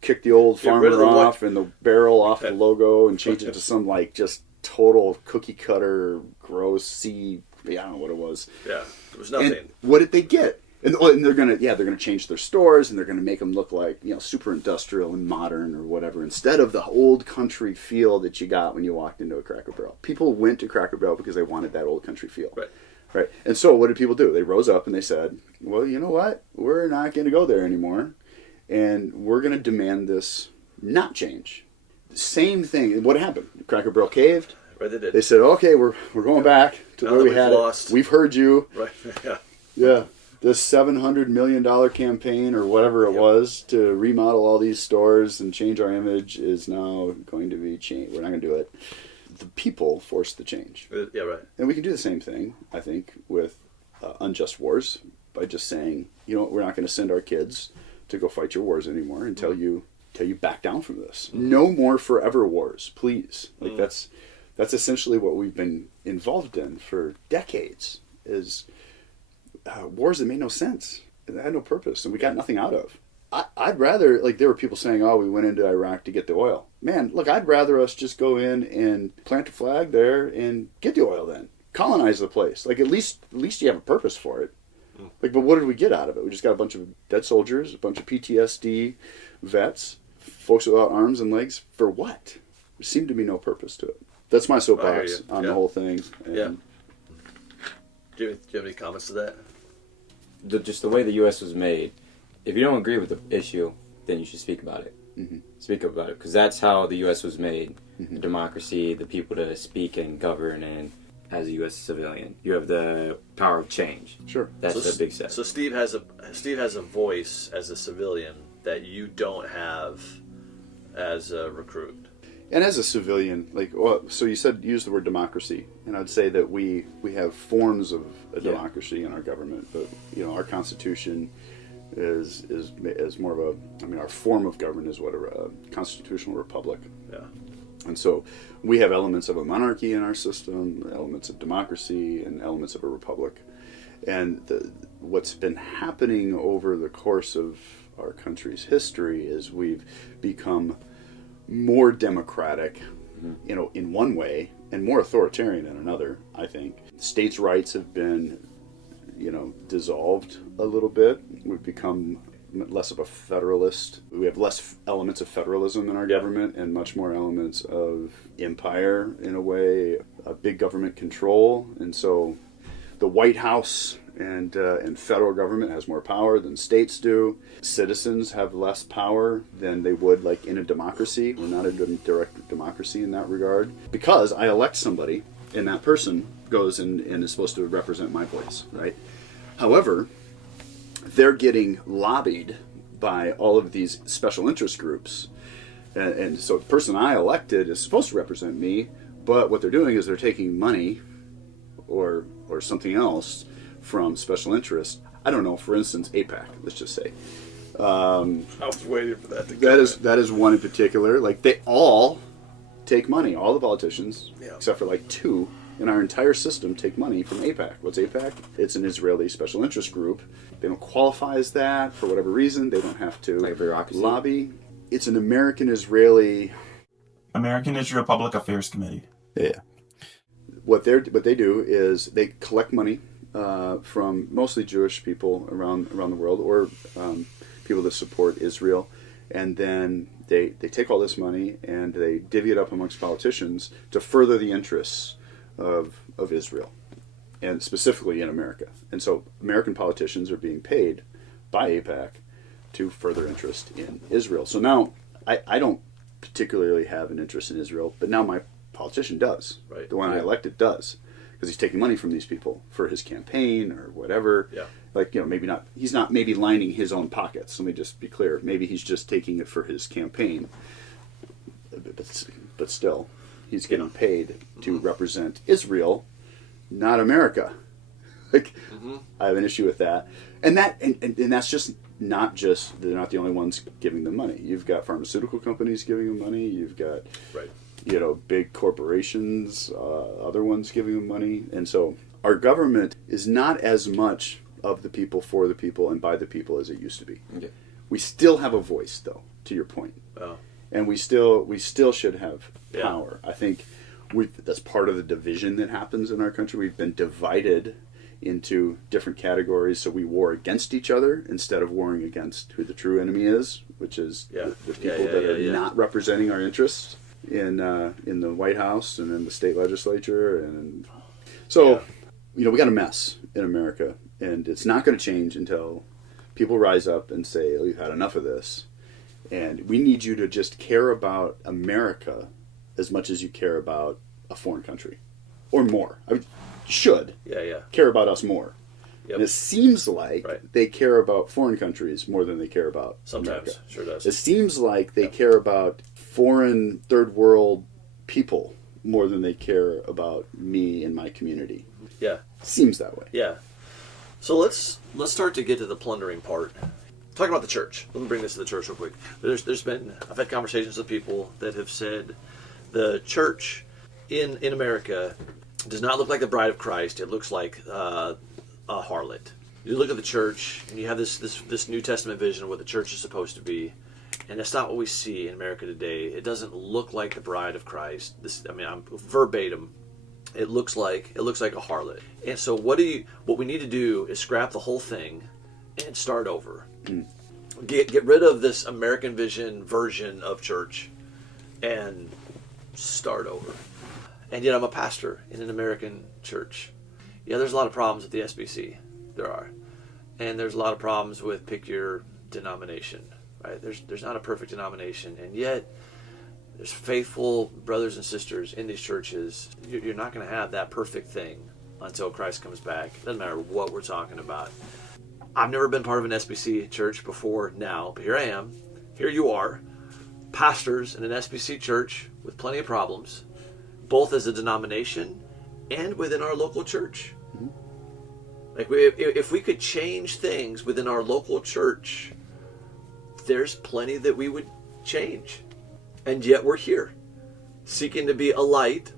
kick the old farmer off and the barrel off the logo and change it to some just total cookie cutter, gross, I don't know what it was. Yeah, it was nothing. And what did they get? And they're gonna change their stores, and they're gonna make them look like super industrial and modern or whatever, instead of the old country feel that you got when you walked into a Cracker Barrel. People went to Cracker Barrel because they wanted that old country feel. Right. And so what did people do? They rose up and they said, well, you know what? We're not going to go there anymore, and we're going to demand this not change. Same thing. What happened? Cracker Barrel caved. Right, they did. They said, okay, we're going back to Now where that we had lost. it. We've heard you. Right, yeah. Yeah. This $700 million campaign or whatever it was to remodel all these stores and change our image is now going to be changed. We're not going to do it. The people forced the change. Yeah, right. And we can do the same thing, I think, with unjust wars by just saying, you know what, we're not going to send our kids to go fight your wars anymore until you back down from this. No more forever wars, please. Like that's essentially what we've been involved in for decades is wars that made no sense. That had no purpose and we got nothing out of. I'd rather, like there were people saying, oh, we went into Iraq to get the oil. Man, look, I'd rather us just go in and plant a flag there and get the oil then. Colonize the place. Like at least you have a purpose for it. Like, but what did we get out of it? We just got a bunch of dead soldiers, a bunch of PTSD vets, folks without arms and legs. For what? There seemed to be no purpose to it. That's my soapbox on the whole thing. And yeah. Do you have any comments to that? Just the way the U.S. was made. If you don't agree with the issue, then you should speak about it. Mm-hmm. Speak up about it, because that's how the U.S. was made. The democracy, the people to speak and govern, and as a U.S. civilian, you have the power of change. Sure, that's a big set. So Steve has a voice as a civilian that you don't have as a recruit. And as a civilian, like, well, so you said use the word democracy, and I'd say that we have forms of a democracy in our government, but you know, our Constitution is more of a, I mean, our form of government is what a constitutional republic. Yeah. And so we have elements of a monarchy in our system, elements of democracy, and elements of a republic. And what's been happening over the course of our country's history is we've become more democratic, you know, in one way, and more authoritarian in another, I think. States' rights have been, you know, dissolved a little bit. We've become less of a federalist. We have less elements of federalism in our government and much more elements of empire in a way, big government control. And so the White House and federal government has more power than states do. Citizens have less power than they would like in a democracy. We're not a direct democracy in that regard. Because I elect somebody and that person goes and is supposed to represent my voice, right? However, they're getting lobbied by all of these special interest groups. And so the person I elected is supposed to represent me, but what they're doing is they're taking money or something else from special interest. I don't know, for instance, AIPAC, let's just say. I was waiting for that to come. That is one in particular. Like, they all take money, all the politicians, except for like two in our entire system, take money from AIPAC. What's AIPAC? It's an Israeli special interest group. They don't qualify as that for whatever reason. They don't have to lobby. It's an American Israel Public Affairs Committee. Yeah. What they do is they collect money from mostly Jewish people around the world, or people that support Israel, and then they take all this money and they divvy it up amongst politicians to further the interests of Israel, and specifically in America. And so American politicians are being paid by AIPAC to further interest in Israel. So now I don't particularly have an interest in Israel, but now my politician does. Right. The one I elected does, because he's taking money from these people for his campaign or whatever. Yeah. Like, you know, maybe not. He's not maybe lining his own pockets. Let me just be clear. Maybe he's just taking it for his campaign. But still, he's getting paid to represent Israel, not America. Like, I have an issue with that. And that's just not just, they're not the only ones giving them money. You've got pharmaceutical companies giving them money. You've got, you know, big corporations, other ones giving them money. And so our government is not as much of the people, for the people, and by the people as it used to be. Okay. We still have a voice, though, to your point. Oh. And we still should have power. I think that's part of the division that happens in our country. We've been divided into different categories, so we war against each other instead of warring against who the true enemy is, which is the people that are not representing our interests in the White House and in the state legislature. And so, you know, we got a mess in America, and it's not going to change until people rise up and say, oh, we've had enough of this, And we need you to just care about America as much as you care about a foreign country. Or more. I mean, you should care about us more. Yep. And it seems like they care about foreign countries more than they care about Sometimes, America. sure does. It seems like they care about foreign third world people more than they care about me and my community. Yeah. Seems that way. Yeah. So let's start to get to the plundering part. Talking about the church. Let me bring this to the church real quick. I've had conversations with people that have said the church in America does not look like the bride of Christ. It looks like a harlot. You look at the church and you have this New Testament vision of what the church is supposed to be, and that's not what we see in America today. It doesn't look like the bride of Christ. I'm verbatim. It looks like a harlot. And so what we need to do is scrap the whole thing and start over. Get rid of this American vision version of church and start over. And yet I'm a pastor in an American church. Yeah, there's a lot of problems at the SBC. There are. And there's a lot of problems with pick your denomination. Right? There's not a perfect denomination. And yet there's faithful brothers and sisters in these churches. You're not going to have that perfect thing until Christ comes back. It doesn't matter what we're talking about. I've never been part of an SBC church before now, but here I am. Here you are, pastors in an SBC church with plenty of problems, both as a denomination and within our local church. Mm-hmm. Like if we could change things within our local church, there's plenty that we would change. And yet we're here, seeking to be a light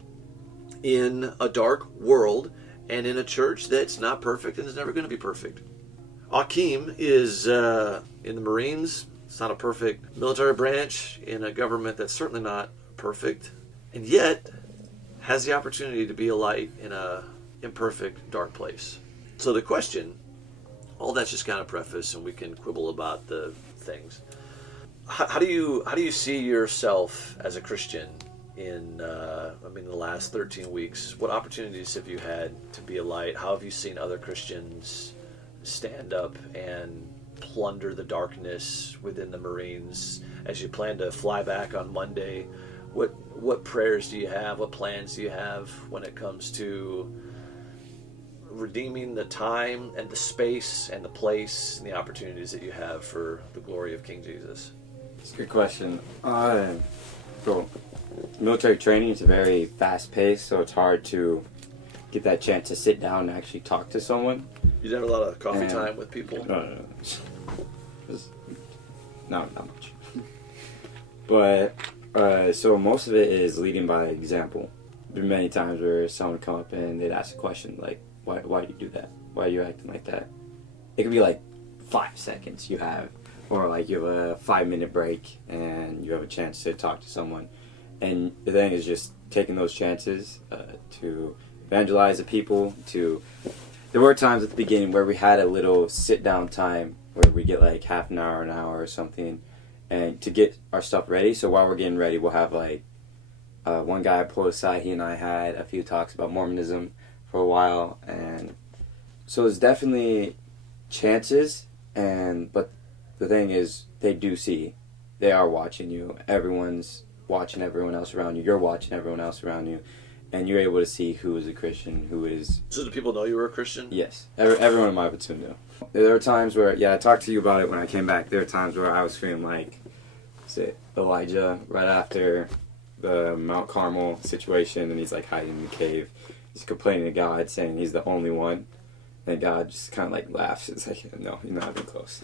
in a dark world and in a church that's not perfect and is never going to be perfect. Aukeem is in the Marines. It's not a perfect military branch in a government that's certainly not perfect, and yet has the opportunity to be a light in a imperfect, dark place. So the question, all that's just kind of preface, and we can quibble about the things. How do you see yourself as a Christian in the last 13 weeks? What opportunities have you had to be a light? How have you seen other Christians stand up and plunder the darkness within the Marines as you plan to fly back on Monday? What prayers do you have? What plans do you have when it comes to redeeming the time and the space and the place and the opportunities that you have for the glory of King Jesus? It's a good question. So military training is very fast paced, so it's hard to get that chance to sit down and actually talk to someone. You did have a lot of coffee time with people? No. Not much. But, so most of it is leading by example. There have been many times where someone would come up and they'd ask a question like, why do you do that? Why are you acting like that? It could be like 5 seconds you have, or like you have a 5-minute break and you have a chance to talk to someone. And the thing is just taking those chances to evangelize the people. There were times at the beginning where we had a little sit-down time where we get like half an hour or something, and to get our stuff ready. So while we're getting ready, we'll have like one guy pulled aside. He and I had a few talks about Mormonism for a while, and so there's definitely chances. But the thing is, they are watching you. Everyone's watching everyone else around you. You're watching everyone else around you. And you're able to see who is a Christian, who is... So do people know you were a Christian? Yes. Everyone in my platoon knew. There were times where, I talked to you about it when I came back. There were times where I was feeling like, Elijah, right after the Mount Carmel situation, and he's like hiding in the cave. He's complaining to God, saying he's the only one. And God just kind of like laughs. It's like, no, you're not even close.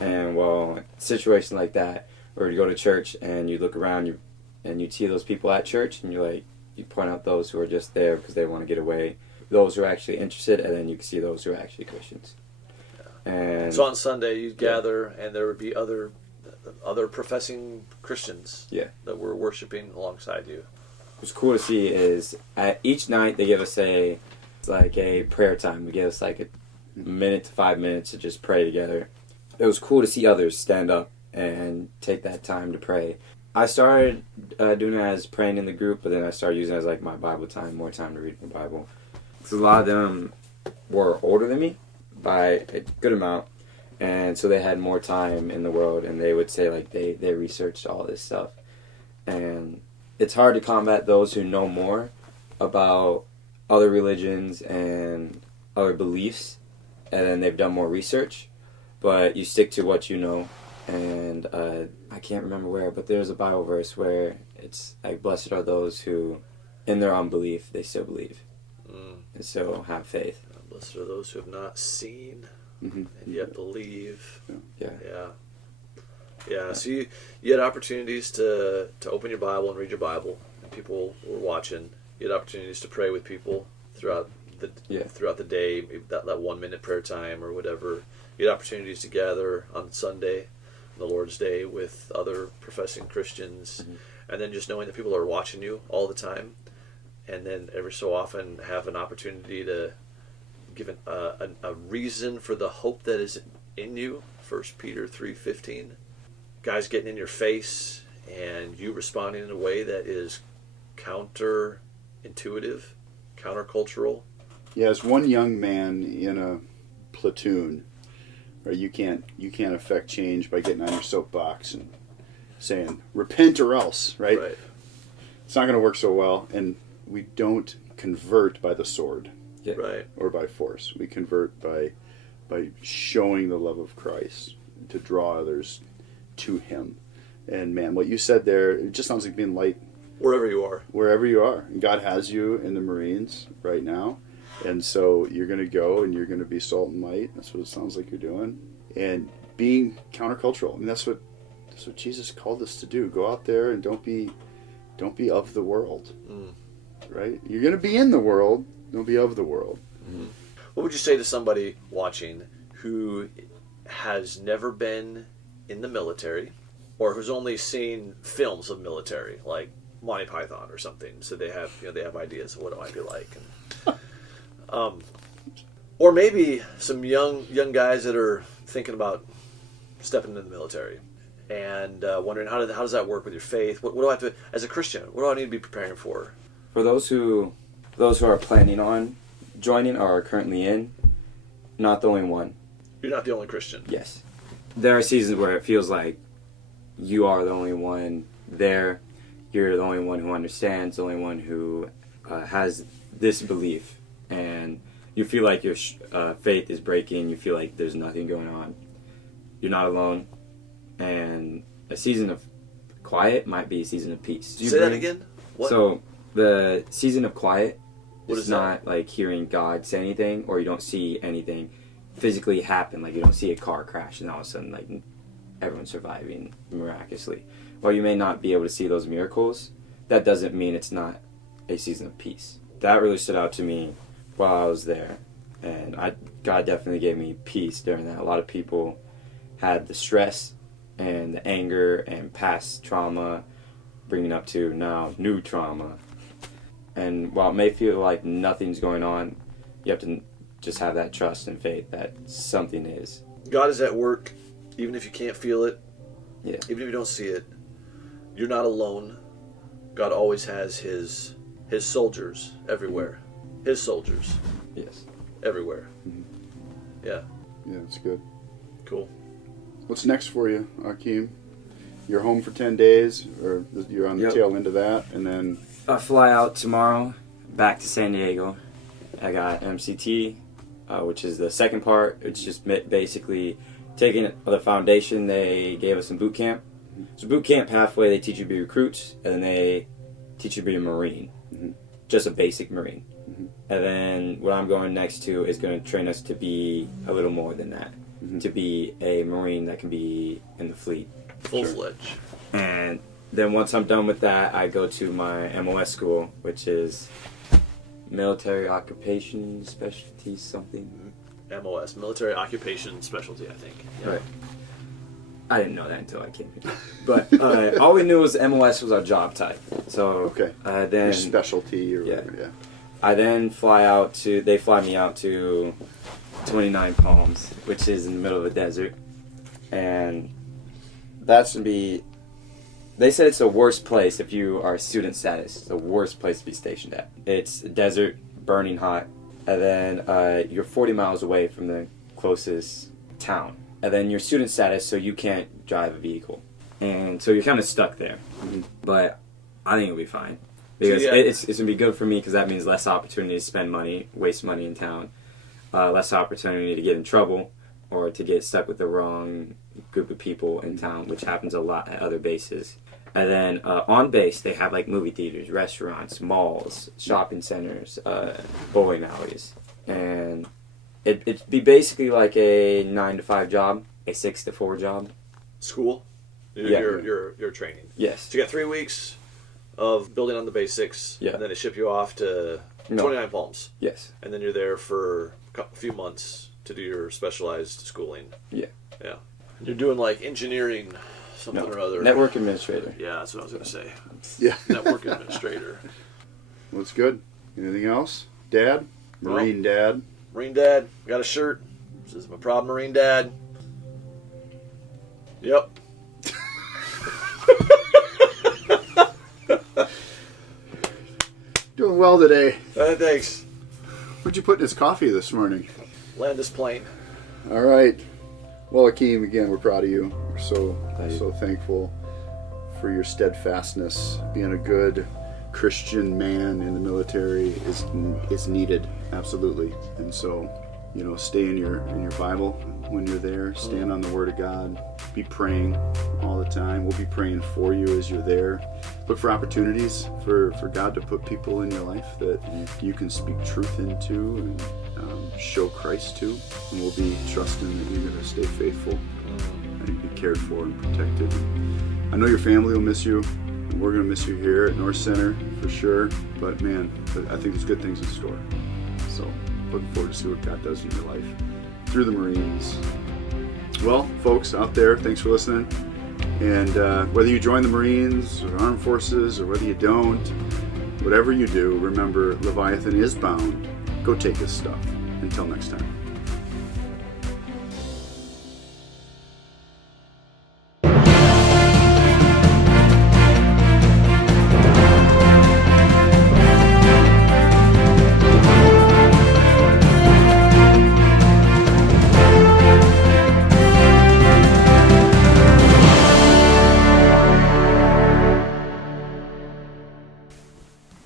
And well, a situation like that, where you go to church and you look around and you see those people at church, and you're like, you point out those who are just there because they want to get away, those who are actually interested, and then you can see those who are actually Christians. Yeah. And so on Sunday you'd gather, and there would be other professing Christians that were worshiping alongside you. What's cool to see is at each night they give us a prayer time. They give us like a minute to 5 minutes to just pray together. It was cool to see others stand up and take that time to pray. I started doing it as praying in the group, but then I started using it as like my Bible time, more time to read the Bible. Because a lot of them were older than me by a good amount, And so they had more time in the world, and they would say like they researched all this stuff. And it's hard to combat those who know more about other religions and other beliefs, and then they've done more research, but you stick to what you know. And I can't remember where, but there's a Bible verse where it's like, blessed are those who in their unbelief they still believe, and so have faith. Blessed are those who have not seen Mm-hmm. and yet believe. Yeah. So you had opportunities to open your Bible and read your Bible, and people were watching. You had opportunities to pray with people throughout the day, maybe that 1 minute prayer time or whatever. You had opportunities to gather on Sunday, the Lord's Day, with other professing Christians, and then just knowing that people are watching you all the time, and then every so often have an opportunity to give a reason for the hope that is in you. 1 Peter 3:15. Guys getting in your face and you responding in a way that is counterintuitive, countercultural. Yeah, as one young man in a platoon, right, you can't affect change by getting on your soapbox and saying repent or else, right? It's not going to work so well, and we don't convert by the sword. Yeah. Right. Or by force. We convert by showing the love of Christ to draw others to Him. And man, what you said there, it just sounds like being light Wherever you are. wherever you are. And God has you in the Marines right now, and so you're going to go and you're going to be salt and light. That's what it sounds like you're doing, and being countercultural. I mean, that's what Jesus called us to do. Go out there and don't be of the world. Right? You're going to be in the world. Don't be of the world. Mm-hmm. What would you say to somebody watching who has never been in the military, or who's only seen films of military, like Monty Python or something? So they have ideas of what it might be like, and, or maybe some young guys that are thinking about stepping into the military and wondering how does that work with your faith? What do I have to, as a Christian, what do I need to be preparing for? For those who are planning on joining or are currently in, not the only one. You're not the only Christian. Yes. There are seasons where it feels like you are the only one there. You're the only one who understands, the only one who has this belief. And you feel like your faith is breaking. You feel like there's nothing going on. You're not alone. And a season of quiet might be a season of peace. Say that again? What? So the season of quiet What is is not like hearing God say anything, or you don't see anything physically happen. Like you don't see a car crash and all of a sudden like everyone's surviving miraculously. While you may not be able to see those miracles, that doesn't mean it's not a season of peace. That really stood out to me while I was there, and God definitely gave me peace during that. A lot of people had the stress and the anger and past trauma bringing up to now new trauma. And while it may feel like nothing's going on, you have to just have that trust and faith that something is. God is at work, even if you can't feel it, Yeah. even if you don't see it. You're not alone. God always has His soldiers everywhere. His soldiers Yes. everywhere. Yeah, Yeah, that's good. cool. What's next for you, Aukeem? You're home for 10 days, or you're on the Yep. tail end of that, and then I fly out tomorrow back to San Diego. I got MCT, which is the second part. It's just basically taking the foundation they gave us in boot camp. So boot camp, halfway they teach you to be recruits, and then they teach you to be a Marine. Just a basic Marine. And then what I'm going next to is going to train us to be a little more than that. To be a Marine that can be in the fleet. Full-fledged. And then once I'm done with that, I go to my MOS school, which is Military Occupation Specialty something. MOS, Military Occupation Specialty, I think. Yeah. Right. I didn't know that until I came here. But all we knew was MOS was our job type. So okay, then your specialty or yeah. whatever. Yeah. I then they fly me out to 29 Palms, which is in the middle of a desert. And that's going to be, they said it's the worst place if you are student status. It's the worst place to be stationed at. It's a desert, burning hot, and then you're 40 miles away from the closest town. and then your student status, so you can't drive a vehicle. And so you're kind of stuck there. Mm-hmm. But I think it'll be fine. Because it's going to be good for me because that means less opportunity to spend money, waste money in town. Less opportunity to get in trouble or to get stuck with the wrong group of people in town, which happens a lot at other bases. And then on base, they have like movie theaters, restaurants, malls, shopping centers, bowling alleys. And it'd be basically like a 9-to-5 job, a 6-to-4 job. School? Yeah. Your training. Yes. So you got 3 weeks of building on the basics, Yeah. and then they ship you off to 29 Palms. Yes. And then you're there for a few months to do your specialized schooling. Yeah. Yeah. You're doing like engineering, something or other. Network administrator. Yeah, that's what I was going to say. Yeah. Network administrator. Well, that's good. Anything else? Dad? Marine Dad? Marine Dad, got a shirt. Says my proud Marine Dad. Yep. Doing well today. Thanks. What'd you put in his coffee this morning? Land this plane. All right. Well, Aukeem, again, we're proud of you. We're so Thank you. so thankful for your steadfastness. Being a good Christian man in the military is needed, absolutely. And so, you know, stay in your Bible when you're there. Stand on the Word of God. Be praying all the time. We'll be praying for you as you're there. Look for opportunities for God to put people in your life that you can speak truth into and show Christ to. And we'll be trusting that you're going to stay faithful and be cared for and protected. I know your family will miss you. And we're going to miss you here at North Center for sure. But man, I think there's good things in store. So looking forward to see what God does in your life through the Marines. Well, folks out there, thanks for listening. And whether you join the Marines or Armed Forces or whether you don't, whatever you do, remember Leviathan is bound. Go take his stuff. Until next time.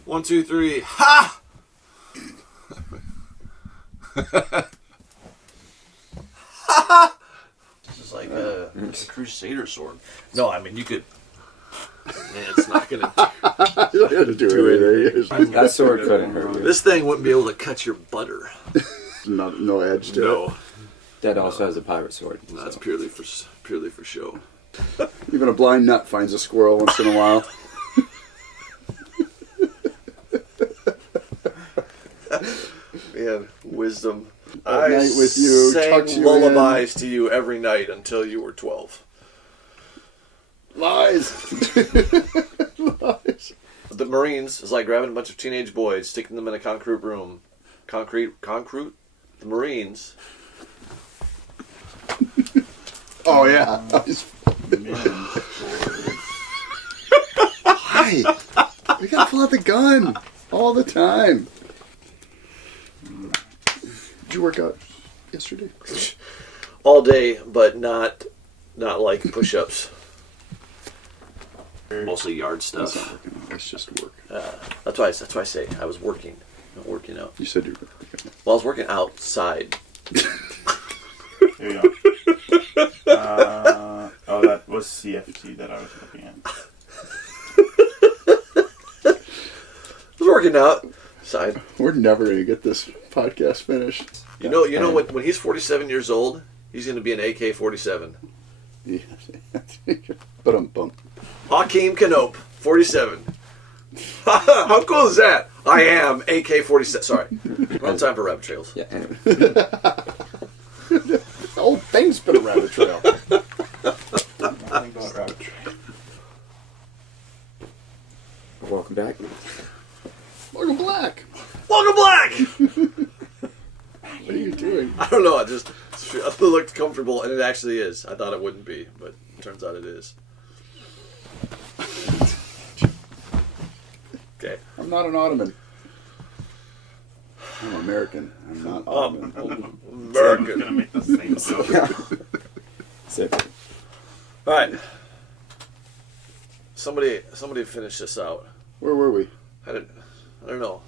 One, two, three. Ha! This is like a crusader sword. No, I mean you could. Man, it's not gonna. You don't have to do anything. That sword couldn't hurt you. This thing wouldn't be able to cut your butter. No edge to it. Dad also has a pirate sword. That's so. purely for show. Even a blind nut finds a squirrel once in a while. Man, wisdom. At night with you, tucks sang you lullabies to you every night until you were 12. Lies. Lies. The Marines is like grabbing a bunch of teenage boys, sticking them in a concrete room. Concrete? The Marines. Oh yeah. Hi. We gotta pull out the gun all the time. Did you work out yesterday? All day, but not like push-ups. Mostly yard That's not stuff. working out. That's just work. That's why I say I was working, not working out. You said you were working. Well, I was working outside. Here you go. Oh, that was CFT that I was looking at. I was working outside. We're never gonna get this podcast finished. You know when he's 47 years old, he's going to be an AK-47. Yeah. But bump. Aukeem Knoop, 47. How cool is that? I am AK-47. Sorry. We're on time for rabbit trails. Yeah, anyway. The whole thing's been a rabbit trail. Nothing but rabbit trail. Welcome back. Welcome black. Welcome Black! What are you doing? I don't know. It looked comfortable, and it actually is. I thought it wouldn't be, but it turns out it is. Okay. I'm not an Ottoman. I'm American. I'm not Ottoman. I'm American. gonna make the same joke. All right. Somebody finish this out. Where were we? I don't know.